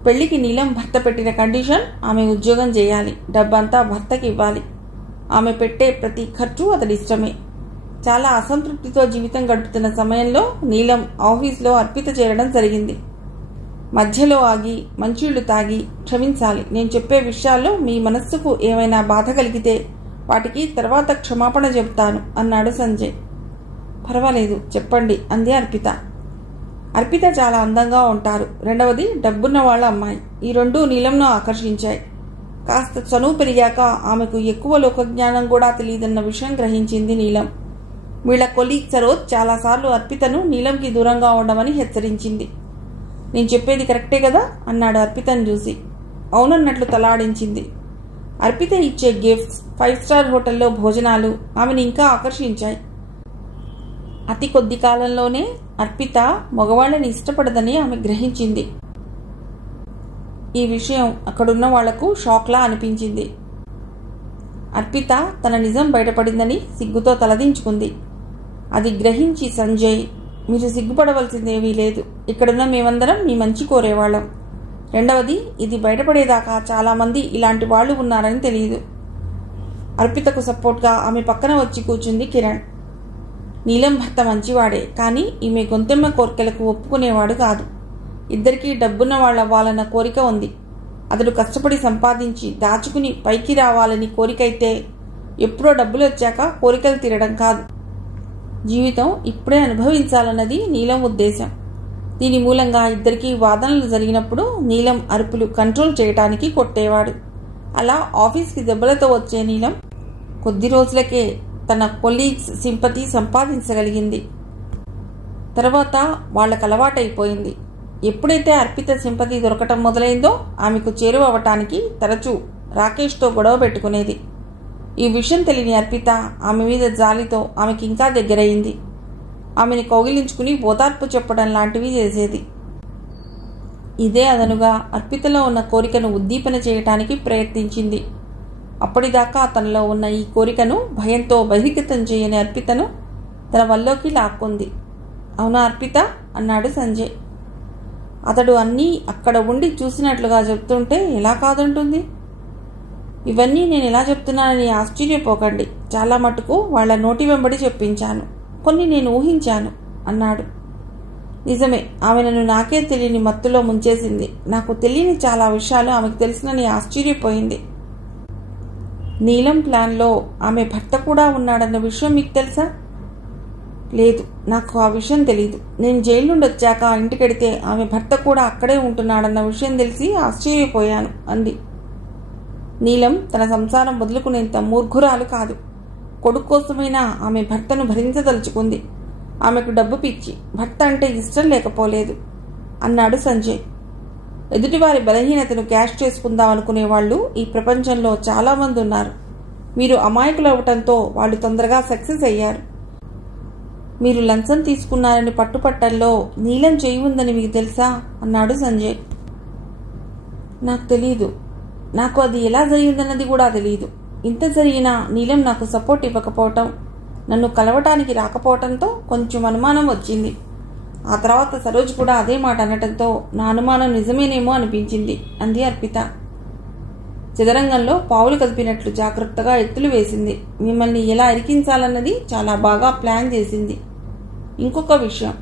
పెళ్లికి నీలం భర్త పెట్టిన కండిషన్, ఆమె ఉద్యోగం చేయాలి, డబ్బంతా భర్తకి ఇవ్వాలి. ఆమె పెట్టే ప్రతి ఖర్చు అతడి ఇష్టమే. చాలా అసంతృప్తితో జీవితం గడుపుతున్న సమయంలో నీలం ఆఫీస్లో అర్పిత చేరడం జరిగింది. మధ్యలో ఆగి మంచిళ్ళు తాగి, క్షమించాలి, నేను చెప్పే విషయాల్లో మీ మనస్సుకు ఏమైనా బాధ కలిగితే వాటికి తర్వాత క్షమాపణ చెబుతాను అన్నాడు సంజయ్. పర్వాలేదు, చెప్పండి అంది అర్పిత. అర్పిత చాలా అందంగా ఉంటారు. రెండవది డబ్బున్న వాళ్ళ అమ్మాయి. ఈ రెండూ నీలంను ఆకర్షించాయి. కాస్త చనువు పెరిగాక ఆమెకు ఎక్కువ లోకజ్ఞానం కూడా తెలియదన్న విషయం గ్రహించింది నీలం. వీళ్ల కొలీగ్ సరోజ్ చాలాసార్లు అర్పితను నీలంకి దూరంగా ఉండమని హెచ్చరించింది. నేను చెప్పేది కరెక్టే కదా అన్నాడు అర్పితను చూసి. అవునన్నట్లు తలాడించింది. అర్పిత ఇచ్చే గిఫ్ట్స్, 5 స్టార్ హోటల్లో భోజనాలు ఆమెను ఇంకా ఆకర్షించాయి. అతి కొద్ది కాలంలోనే అర్పిత మగవాళ్ళని ఇష్టపడదని ఆమె గ్రహించింది. ఈ విషయం అక్కడున్న వాళ్లకు షాక్లా అనిపించింది. అర్పిత తన నిజం బయటపడిందని సిగ్గుతో తలదించుకుంది. అది గ్రహించి సంజయ్, మీరు సిగ్గుపడవలసిందేమీ లేదు. ఇక్కడున్న మేమందరం మీ మంచి కోరేవాళ్ళం. రెండవది, ఇది బయటపడేదాకా చాలామంది ఇలాంటి వాళ్ళు ఉన్నారని తెలియదు. అర్పితకు సపోర్ట్గా ఆమె పక్కన వచ్చి కూర్చుంది కిరణ్. నీలం భర్త మంచివాడే, కానీ ఈమె గొంతెమ్మ కోరికలకు ఒప్పుకునేవాడు కాదు. ఇద్దరికీ డబ్బున్న వాళ్ళవ్వాలన్న కోరిక ఉంది. అతడు కష్టపడి సంపాదించి దాచుకుని పైకి రావాలని కోరికైతే ఎప్పుడో డబ్బులు వచ్చాక కోరికలు తీరడం కాదు. జీవితం ఇప్పుడే అనుభవించాలన్నది నీలం ఉద్దేశం. దీని మూలంగా ఇద్దరికీ వాదనలు జరిగినప్పుడు నీలం అరుపులు కంట్రోల్ చేయటానికి కొట్టేవాడు. అలా ఆఫీస్కి దెబ్బలతో వచ్చే నీలం కొద్ది రోజులకే తన కొలీగ్స్ సింపతి సంపాదించగలిగింది. తర్వాత వాళ్లకు అలవాటైపోయింది. ఎప్పుడైతే అర్పిత సింపతి దొరకటం మొదలైందో ఆమెకు చేరువవటానికి తరచూ రాకేష్తో గొడవ పెట్టుకునేది. ఈ విషయం తెలియని అర్పిత ఆమె మీద జాలితో ఆమెకి ఇంకా దగ్గరయింది. ఆమెని కౌగిలించుకుని ఓదార్పు చెప్పడం లాంటివి చేసేది. ఇదే అదనుగా అర్పితలో ఉన్న కోరికను ఉద్దీపన చేయటానికి ప్రయత్నించింది. అప్పటిదాకా తనలో ఉన్న ఈ కోరికను భయంతో బహిర్గతం చేయని అర్పితను తన వల్లోకి లాక్కుంది. అవునా అర్పిత అన్నాడు సంజయ్. అతడు అన్నీ అక్కడ ఉండి చూసినట్లుగా చెప్తుంటే ఎలా కాదంటుంది? ఇవన్నీ నేను ఎలా చెప్తున్నానని ఆశ్చర్యపోకండి. చాలా మటుకు వాళ్ల నోటి వెంబడి చెప్పించాను, కొన్ని నేను ఊహించాను అన్నాడు. నిజమే, ఆమె నన్ను నాకే తెలియని మత్తులో ముంచేసింది. నాకు తెలియని చాలా విషయాలు ఆమెకు తెలిసినని ఆశ్చర్యపోయింది. నీలం ప్లాన్లో ఆమె భర్త కూడా ఉన్నాడన్న విషయం మీకు తెలుసా? లేదు, నాకు ఆ విషయం తెలీదు. నేను జైలు నుండి వచ్చాక ఇంటికెడితే ఆమె భర్త కూడా అక్కడే ఉంటున్నాడన్న విషయం తెలిసి ఆశ్చర్యపోయాను అంది. నీలం తన సంసారం వదులుకునేంత మూర్ఖురాలు కాదు. కొడుకు కోసమైనా ఆమె భర్తను భరించదలుచుకుంది. ఆమెకు డబ్బు పిచ్చి, భర్త అంటే ఇష్టం లేకపోలేదు అన్నాడు సంజయ్. ఎదుటివారి బలహీనతను క్యాష్ చేసుకుందామనుకునే వాళ్ళు ఈ ప్రపంచంలో చాలామంది ఉన్నారు. మీరు అమాయకులు అవ్వటంతో వాళ్ళు తొందరగా సక్సెస్ అయ్యారు. మీరు లంచం తీసుకున్నారని పట్టుపట్టల్లో నీలం చేయి ఉందని మీకు తెలుసా అన్నాడు సంజయ్. నాకు తెలీదు. నాకు అది ఎలా జరిగిందన్నది కూడా తెలీదు. ఇంత జరిగినా నీలం నాకు సపోర్ట్ ఇవ్వకపోవటం, నన్ను కలవటానికి రాకపోవటంతో కొంచెం అనుమానం వచ్చింది. ఆ తర్వాత సరోజ్ కూడా అదే మాట అనటంతో నా అనుమానం నిజమేనేమో అనిపించింది అంది అర్పిత. చదరంగంలో పావులు కదిపినట్లు జాగ్రత్తగా ఎత్తులు వేసింది. మిమ్మల్ని ఎలా ఇరికించాలన్నది చాలా బాగా ప్లాన్ చేసింది. ఇంకొక విషయం,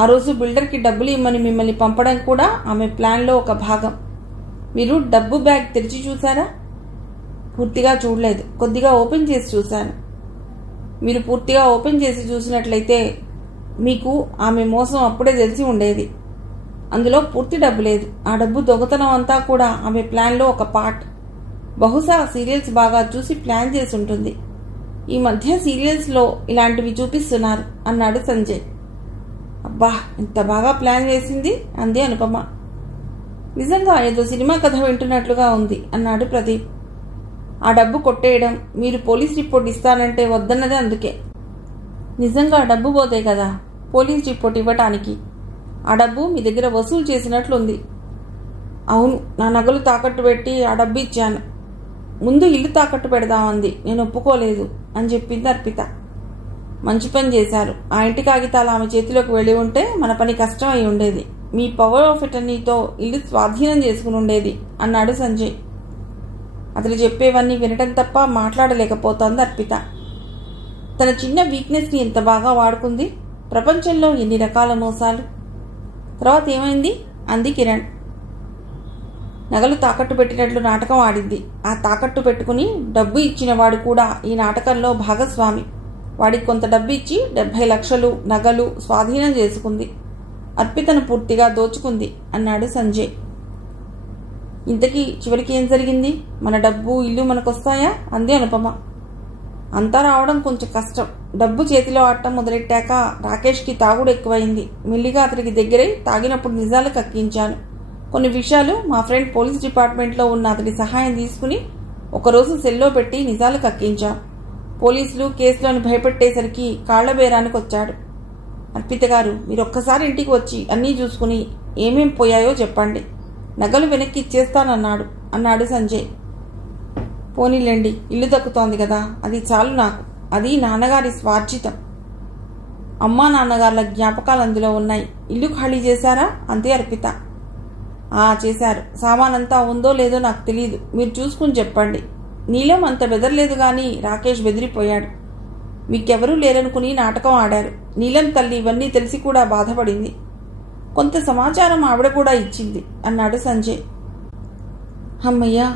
ఆ రోజు బిల్డర్కి డబ్బులు ఇమ్మని మిమ్మల్ని పంపడం కూడా ఆమె ప్లాన్లో ఒక భాగం. మీరు డబ్బు బ్యాగ్ తెరిచి చూసారా? పూర్తిగా చూడలేదు, కొద్దిగా ఓపెన్ చేసి చూశాను. మీరు పూర్తిగా ఓపెన్ చేసి చూసినట్లయితే మీకు ఆమె మోసం అప్పుడే తెలిసి ఉండేది. అందులో పూర్తి డబ్బు లేదు. ఆ డబ్బు దొంగతనం అంతా కూడా ఆమె ప్లాన్లో ఒక పార్ట్. బహుశా సీరియల్స్ బాగా చూసి ప్లాన్ చేసి ఉంటుంది. ఈ మధ్య సీరియల్స్లో ఇలాంటివి చూపిస్తున్నారు అన్నాడు సంజయ్. అబ్బా, ఎంత బాగా ప్లాన్ వేసింది అంది అనుపమ. నిజంగా ఏదో సినిమా కథ వింటున్నట్లుగా ఉంది అన్నాడు ప్రదీప్. ఆ డబ్బు కొట్టేయడం, మీరు పోలీస్ రిపోర్ట్ ఇస్తానంటే వద్దన్నదే అందుకే. నిజంగా డబ్బు పోతే కదా పోలీస్ రిపోర్ట్ ఇవ్వటానికి. ఆ డబ్బు మీ దగ్గర వసూలు చేసినట్లుంది. అవును, నా నగలు తాకట్టు పెట్టి ఆ డబ్బు ఇచ్చాను. ముందు ఇల్లు తాకట్టు పెడదామంది, నేను ఒప్పుకోలేదు అని చెప్పింది అర్పిత. మంచి పని చేశారు. ఆ ఇంటి కాగితాలు ఆమె చేతిలోకి వెళ్ళి ఉంటే మన పని కష్టం అయి ఉండేది. మీ పవర్ ఆఫ్ అటర్నీతో ఇల్లు స్వాధీనం చేసుకుని ఉండేది అన్నాడు సంజయ్. అతడు చెప్పేవన్నీ వినటం తప్ప మాట్లాడలేకపోతోంది అర్పిత. తన చిన్న వీక్నెస్ని ఎంత బాగా వాడుకుంది. ప్రపంచంలో ఎన్ని రకాల మోసాలు. తర్వాత ఏమైంది అంది కిరణ్. నగలు తాకట్టు పెట్టినట్లు నాటకం ఆడింది. ఆ తాకట్టు పెట్టుకుని డబ్బు ఇచ్చిన వాడు కూడా ఈ నాటకంలో భాగస్వామి. వాడికి కొంత డబ్బు ఇచ్చి 70 లక్షలు నగలు స్వాధీనం చేసుకుంది. అర్పితను పూర్తిగా దోచుకుంది అన్నాడు సంజయ్. ఇంతకీ చివరికి ఏం జరిగింది? మన డబ్బు ఇల్లు మనకొస్తాయా అంది అనుపమ. అంతా రావడం కొంచెం కష్టం. డబ్బు చేతిలో ఆడటం మొదలెట్టాక రాకేష్కి తాగుడు ఎక్కువైంది. మెల్లిగా అతనికి దగ్గరై తాగినప్పుడు నిజాలు కక్కించాను. కొన్ని విషయాలు మా ఫ్రెండ్ పోలీస్ డిపార్ట్మెంట్లో ఉన్న అతని సహాయం తీసుకుని ఒకరోజు సెల్లో పెట్టి నిజాలు కక్కించాం. పోలీసులు కేసులను భయపెట్టేసరికి కాళ్ల బేరానికి వచ్చాడు. అర్పిత గారు, మీరు ఒక్కసారి ఇంటికి వచ్చి అన్నీ చూసుకుని ఏమేం పోయాయో చెప్పండి. నగలు వెనక్కి ఇచ్చేస్తానన్నాడు అన్నాడు సంజయ్. పోనీలేండి, ఇల్లు దక్కుతోంది కదా, అది చాలు నాకు. అది నాన్నగారి స్వార్జితం. అమ్మా నాన్నగార్ల జ్ఞాపకాలు అందులో ఉన్నాయి. ఇల్లు ఖాళీ చేశారా? అంతే అర్పిత. చేశారు. సామానంతా ఉందో లేదో నాకు తెలీదు. మీరు చూసుకుని చెప్పండి. నీలం అంత బెదరలేదు గాని రాకేష్ బెదిరిపోయాడు. మీకెవరూ లేరనుకుని నాటకం ఆడారు. నీలం తల్లి ఇవన్నీ తెలిసి కూడా బాధపడింది. కొంత సమాచారం ఆవిడ కూడా ఇచ్చింది అన్నాడు సంజయ్. అమ్మయ్యా,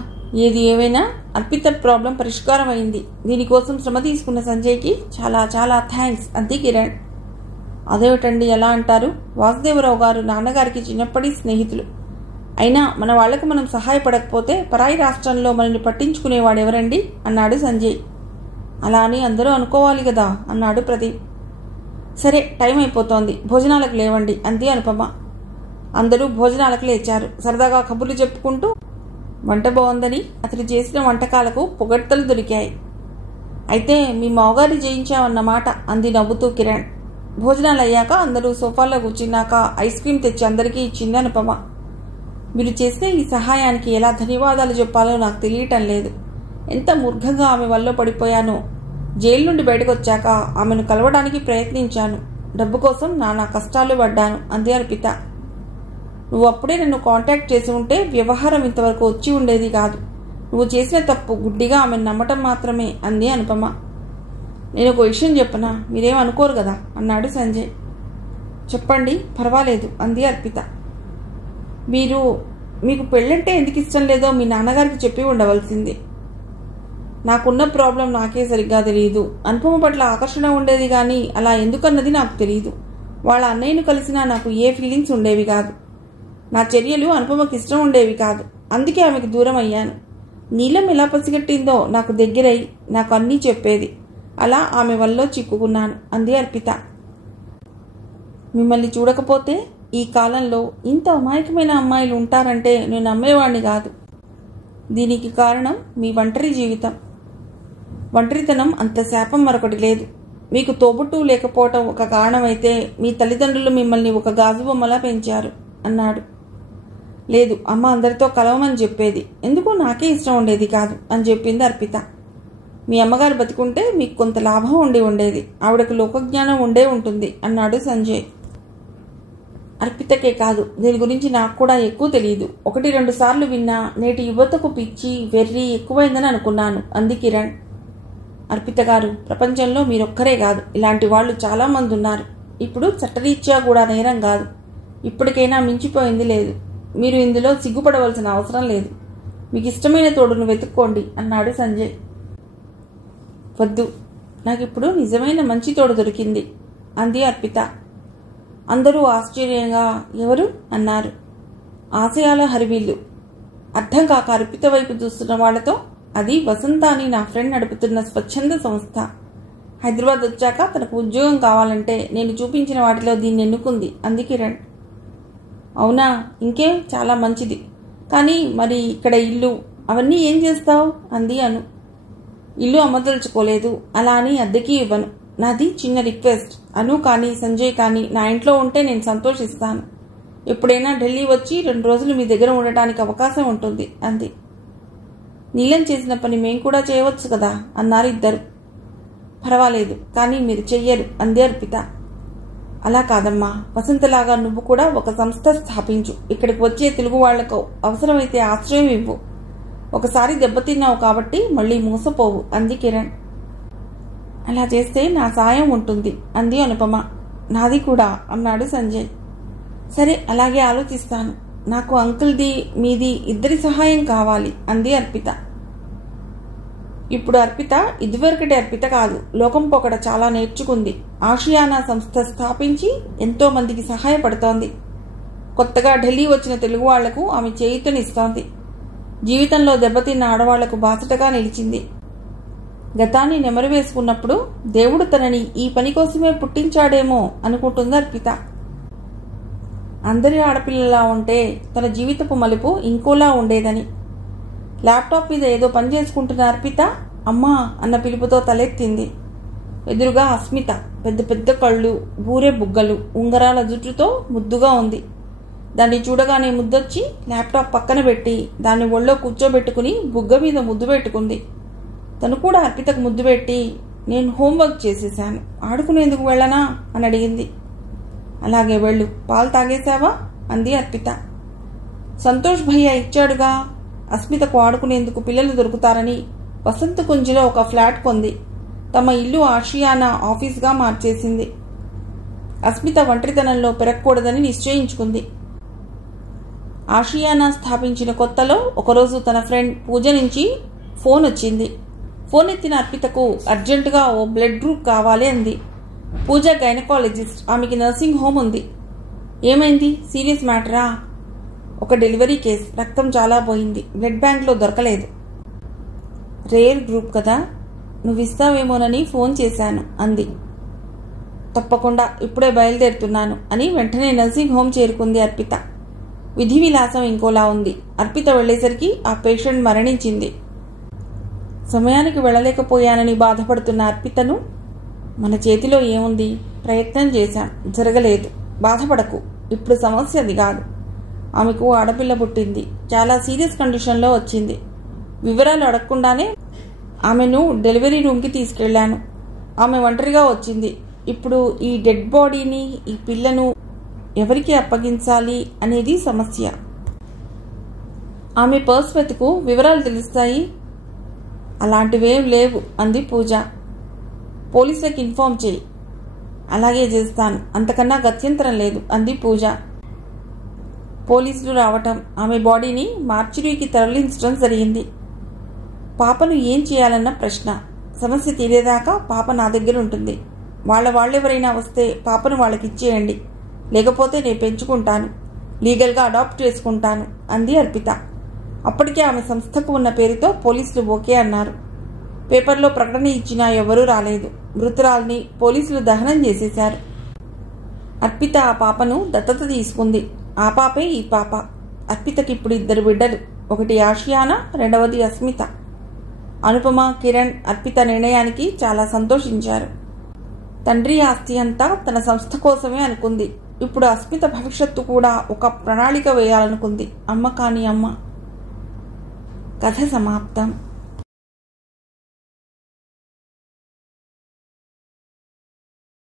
ఏది ఏవైనా అర్పిత ప్రాబ్లం పరిష్కారం అయింది. దీనికోసం శ్రమ తీసుకున్న సంజయ్కి చాలా చాలా థ్యాంక్స్ అంది కిరణ్. అదేమిటండి ఎలా అంటారు? వాసుదేవరావు గారు నాన్నగారికి చిన్నప్పటి స్నేహితులు. అయినా మన వాళ్లకు మనం సహాయపడకపోతే పరాయి రాష్ట్రంలో మనల్ని పట్టించుకునేవాడెవరండి అన్నాడు సంజయ్. అలా అని అందరూ అనుకోవాలి కదా అన్నాడు ప్రదీప్. సరే, టైం అయిపోతోంది, భోజనాలకు లేవండి అంది అనుపమ. అందరూ భోజనాలకు లేచారు. సరదాగా కబుర్లు చెప్పుకుంటూ వంట బాగుందని అతడు చేసిన వంటకాలకు పొగడ్తలు దొరికాయి. అయితే మీ మావగారి జయించావన్నమాట అంది నవ్వుతూ కిరణ్. భోజనాలు అయ్యాక అందరూ సోఫాలో కూర్చున్నాక ఐస్ క్రీం తెచ్చి అందరికీ ఇచ్చింది అనుపమ. మీరు చేసిన ఈ సహాయానికి ఎలా ధన్యవాదాలు చెప్పాలో నాకు తెలియటం లేదు. ఎంత మూర్ఖంగా ఆమె వల్ల పడిపోయానో. జైలు నుండి బయటకు వచ్చాక ఆమెను కలవడానికి ప్రయత్నించాను. డబ్బు కోసం నానా కష్టాలు పడ్డాను అంది అర్పిత. నువ్వు అప్పుడే నన్ను కాంటాక్ట్ చేసి ఉంటే వ్యవహారం ఇంతవరకు వచ్చి ఉండేది కాదు. నువ్వు చేసిన తప్పు గుడ్డిగా ఆమెను నమ్మటం మాత్రమే అంది అనుపమ. నేను ఒక విషయం చెప్పనా? మీరేం అనుకోరు కదా అన్నాడు సంజయ్. చెప్పండి, పర్వాలేదు అంది అర్పిత. మీకు పెళ్ళంటే ఎందుకు ఇష్టం లేదో మీ నాన్నగారికి చెప్పి ఉండవలసింది. నాకున్న ప్రాబ్లం నాకే సరిగ్గా తెలియదు. అనుపమ పట్ల ఆకర్షణ ఉండేది కానీ అలా ఎందుకన్నది నాకు తెలియదు. వాళ్ళ అన్నయ్యను కలిసినా నాకు ఏ ఫీలింగ్స్ ఉండేవి కాదు. నా చర్యలు అనుపమకి ఇష్టం ఉండేవి కాదు. అందుకే ఆమెకు దూరం అయ్యాను. నీలం ఎలా పసిగట్టిందో నాకు దగ్గరై నాకు అన్నీ చెప్పేది. అలా ఆమె వల్ల చిక్కుకున్నాను అంది అర్పిత. మిమ్మల్ని చూడకపోతే ఈ కాలంలో ఇంత అమాయకమైన అమ్మాయిలు ఉంటారంటే నేను నమ్మేవాణ్ణి కాదు. దీనికి కారణం మీ ఒంటరి జీవితం. ఒంటరితనం అంత శాపం మరొకటి లేదు. మీకు తోబుట్టు లేకపోవటం ఒక కారణమైతే మీ తల్లిదండ్రులు మిమ్మల్ని ఒక గాజు బొమ్మలా పెంచారు అన్నాడు. లేదు, అమ్మ అందరితో కలవమని చెప్పేది. ఎందుకో నాకే ఇష్టం ఉండేది కాదు అని చెప్పింది అర్పిత. మీ అమ్మగారు బతికుంటే మీకు కొంత లాభం ఉండి ఉండేది. ఆవిడకు లోకజ్ఞానం ఉండే ఉంటుంది అన్నాడు సంజయ్. అర్పితకే కాదు, దీని గురించి నాకు కూడా ఎక్కువ తెలియదు. 1-2 సార్లు విన్నా నేటి యువతకు పిచ్చి వెర్రి ఎక్కువైందని అనుకున్నాను అంది కిరణ్. అర్పిత గారు, ప్రపంచంలో మీరొక్కరే కాదు, ఇలాంటి వాళ్ళు చాలా మంది ఉన్నారు. ఇప్పుడు చట్టరీత్యా కూడా నేరం కాదు. ఇప్పటికైనా మించిపోయింది లేదు. మీరు ఇందులో సిగ్గుపడవలసిన అవసరం లేదు. మీకు ఇష్టమైన తోడును వెతుక్కోండి అన్నాడు సంజయ్. వద్దు, నాకిప్పుడు నిజమైన మంచి తోడు దొరికింది అంది అర్పిత. అందరూ ఆశ్చర్యంగా ఎవరు అన్నారు. ఆశయాల హరివిల్లు. అర్థం కాక అర్పిత వైపు చూస్తున్న వాళ్లతో, అది వసంత అని నా ఫ్రెండ్ నడుపుతున్న స్వచ్ఛంద సంస్థ. హైదరాబాద్ వచ్చాక తనకు ఉద్యోగం కావాలంటే నేను చూపించిన వాటిలో దీన్ని ఎన్నుకుంది అంది కిరణ్. అవునా, ఇంకేం, చాలా మంచిది. కానీ మరి ఇక్కడ ఇల్లు అవన్నీ ఏం చేస్తావు అంది అను. ఇల్లు అమ్మదలుచుకోలేదు, అలా అని అద్దెకి ఇవ్వను. నాది చిన్న రిక్వెస్ట్. అను కానీ సంజయ్ కానీ నా ఇంట్లో ఉంటే నేను సంతోషిస్తాను. ఎప్పుడైనా ఢిల్లీ వచ్చి 2 రోజులు మీ దగ్గర ఉండటానికి అవకాశం ఉంటుంది అంది. నీలం చేసిన పని మేం కూడా చేయవచ్చు కదా అన్నారు ఇద్దరు. పర్వాలేదు, కానీ మీరు చెయ్యరు అంది అర్పిత. అలా కాదమ్మా, వసంతలాగా నువ్వు కూడా ఒక సంస్థ స్థాపించు. ఇక్కడికి వచ్చే తెలుగు వాళ్లకు అవసరమైతే ఆశ్రయం ఇవ్వు. ఒకసారి దెబ్బతిన్నావు కాబట్టి మళ్ళీ మోసపోవు అంది కిరణ్. అలా చేస్తే నా సాయం ఉంటుంది అంది అనుపమ. నాది కూడా అన్నాడు సంజయ్. సరే, అలాగే ఆలోచిస్తాను. నాకు అంకుల్ది మీది ఇద్దరి సహాయం కావాలి అంది అర్పిత. ఇప్పుడు అర్పిత ఇదివరకటి అర్పిత కాదు. లోకం పోకడ చాలా నేర్చుకుంది. ఆషియానా సంస్థ స్థాపించి ఎంతో మందికి సహాయపడుతోంది. కొత్తగా ఢిల్లీ వచ్చిన తెలుగు వాళ్లకు ఆమె చేయూతనిస్తోంది. జీవితంలో దెబ్బతిన్న ఆడవాళ్లకు బాసటగా నిలిచింది. గతాన్ని నెమరు వేసుకున్నప్పుడు దేవుడు తనని ఈ పని కోసమే పుట్టించాడేమో అనుకుంటుంది అర్పిత. అందరి ఆడపిల్లలా ఉంటే తన జీవితపు మలుపు ఇంకోలా ఉండేదని. ల్యాప్టాప్ మీద ఏదో పని చేసుకుంటున్న అర్పిత అమ్మా అన్న పిలుపుతో తలెత్తింది. ఎదురుగా అస్మిత, పెద్ద పెద్ద కళ్ళు, బూరె బుగ్గలు, ఉంగరాల జుట్టుతో ముద్దుగా ఉంది. దాన్ని చూడగానే ముద్దొచ్చి ల్యాప్టాప్ పక్కన పెట్టి దాన్ని ఒళ్ళో కూర్చోబెట్టుకుని బుగ్గ మీద ముద్దు పెట్టుకుంది. తను కూడా అర్పితకు ముద్దు పెట్టి నేను హోంవర్క్ చేసేసాను, ఆడుకునేందుకు వెళ్ళనా అని అడిగింది. అలాగే వెళ్ళు, పాలు తాగేశావా అంది అర్పిత. సంతోష్ భయ్య ఇచ్చాడుగా. అస్మితకు ఆడుకునేందుకు పిల్లలు దొరుకుతారని వసంత కుంజిలో ఒక ఫ్లాట్ కొంది. తమ ఇల్లు ఆషియానా ఆఫీస్గా మార్చేసింది. అస్మిత ఒంటరితనంలో పెరగకూడదని నిశ్చయించుకుంది. ఆషియానా స్థాపించిన కొత్తలో ఒకరోజు తన ఫ్రెండ్ పూజ నుంచి ఫోన్ వచ్చింది. ఫోన్ ఎత్తిన అర్పితకు అర్జెంటుగా ఓ బ్లడ్ గ్రూప్ కావాలి అంది. పూజ గైనకాలజిస్ట్, ఆమెకి నర్సింగ్ హోమ్ ఉంది. ఏమైంది? సీరియస్ మ్యాటరా? ఒక డెలివరీ కేస్, రక్తం చాలా పోయింది, బ్లడ్ బ్యాంక్లో దొరకలేదు. రేర్ గ్రూప్ కదా, నువ్వు ఇస్తావేమోనని ఫోన్ చేశాను అంది. తప్పకుండా, ఇప్పుడే బయలుదేరుతున్నాను అని వెంటనే నర్సింగ్ హోమ్ చేరుకుంది అర్పిత. విధి విలాసం ఇంకోలా ఉంది. అర్పిత వెళ్లేసరికి ఆ పేషెంట్ మరణించింది. సమయానికి వెళ్ళలేకపోయానని బాధపడుతున్న అర్పితను మన చేతిలో ఏముంది, ప్రయత్నం చేశాం, జరగలేదు, బాధపడకు, ఇప్పుడు సమస్య అది కాదు. ఆమెకు ఆడపిల్ల పుట్టింది, చాలా సీరియస్ కండిషన్లో వచ్చింది. వివరాలు అడగకుండానే ఆమెను డెలివరీ రూమ్కి తీసుకెళ్లాను. ఆమె ఒంటరిగా వచ్చింది. ఇప్పుడు ఈ డెడ్ బాడీని, ఈ పిల్లను ఎవరికి అప్పగించాలి అనేది సమస్య. ఆమె పర్స్ వెతుకు, వివరాలు తెలుస్తాయి. అలాంటివేం లేవు అంది పూజ. పోలీసులకు ఇన్ఫార్మ్ చేయి. అలాగే చేస్తాను, అంతకన్నా గత్యంతరం లేదు అంది పూజ. పోలీసులు రావటం, ఆమె బాడీని మార్చురీకి తరలించడం జరిగింది. పాపను ఏం చేయాలన్న ప్రశ్న. సమస్య తీరేదాకా పాప నా దగ్గర ఉంటుంది. వాళ్ళెవరైనా వస్తే పాపను వాళ్ళకి ఇచ్చేయండి, లేకపోతే నేను పెంచుకుంటాను, లీగల్గా అడాప్ట్ చేసుకుంటాను అంది అర్పిత. అప్పటికే ఆమె సంస్థకు ఉన్న పేరుతో పోలీసులు ఓకే అన్నారు. పేపర్లో ప్రకటన ఇచ్చినా ఎవరూ రాలేదు. మృతురాల్ని పోలీసులు దహనం చేసేశారు. అర్పిత ఆ పాపను దత్తత తీసుకుంది. ఆ పాపే ఈ పాప. అర్పితకి ఇప్పుడు 2 బిడ్డలు. ఒకటి ఆషియానా, రెండవది అస్మిత. అనుపమ, కిరణ్ అర్పిత నిర్ణయానికి చాలా సంతోషించారు. తండ్రి ఆస్తి అంతా తన సంస్థ కోసమే అనుకుంది. ఇప్పుడు అస్మిత భవిష్యత్తు కూడా ఒక ప్రణాళిక వేయాలనుకుంది. అమ్మ కాని అమ్మ. కథ సమాప్తం.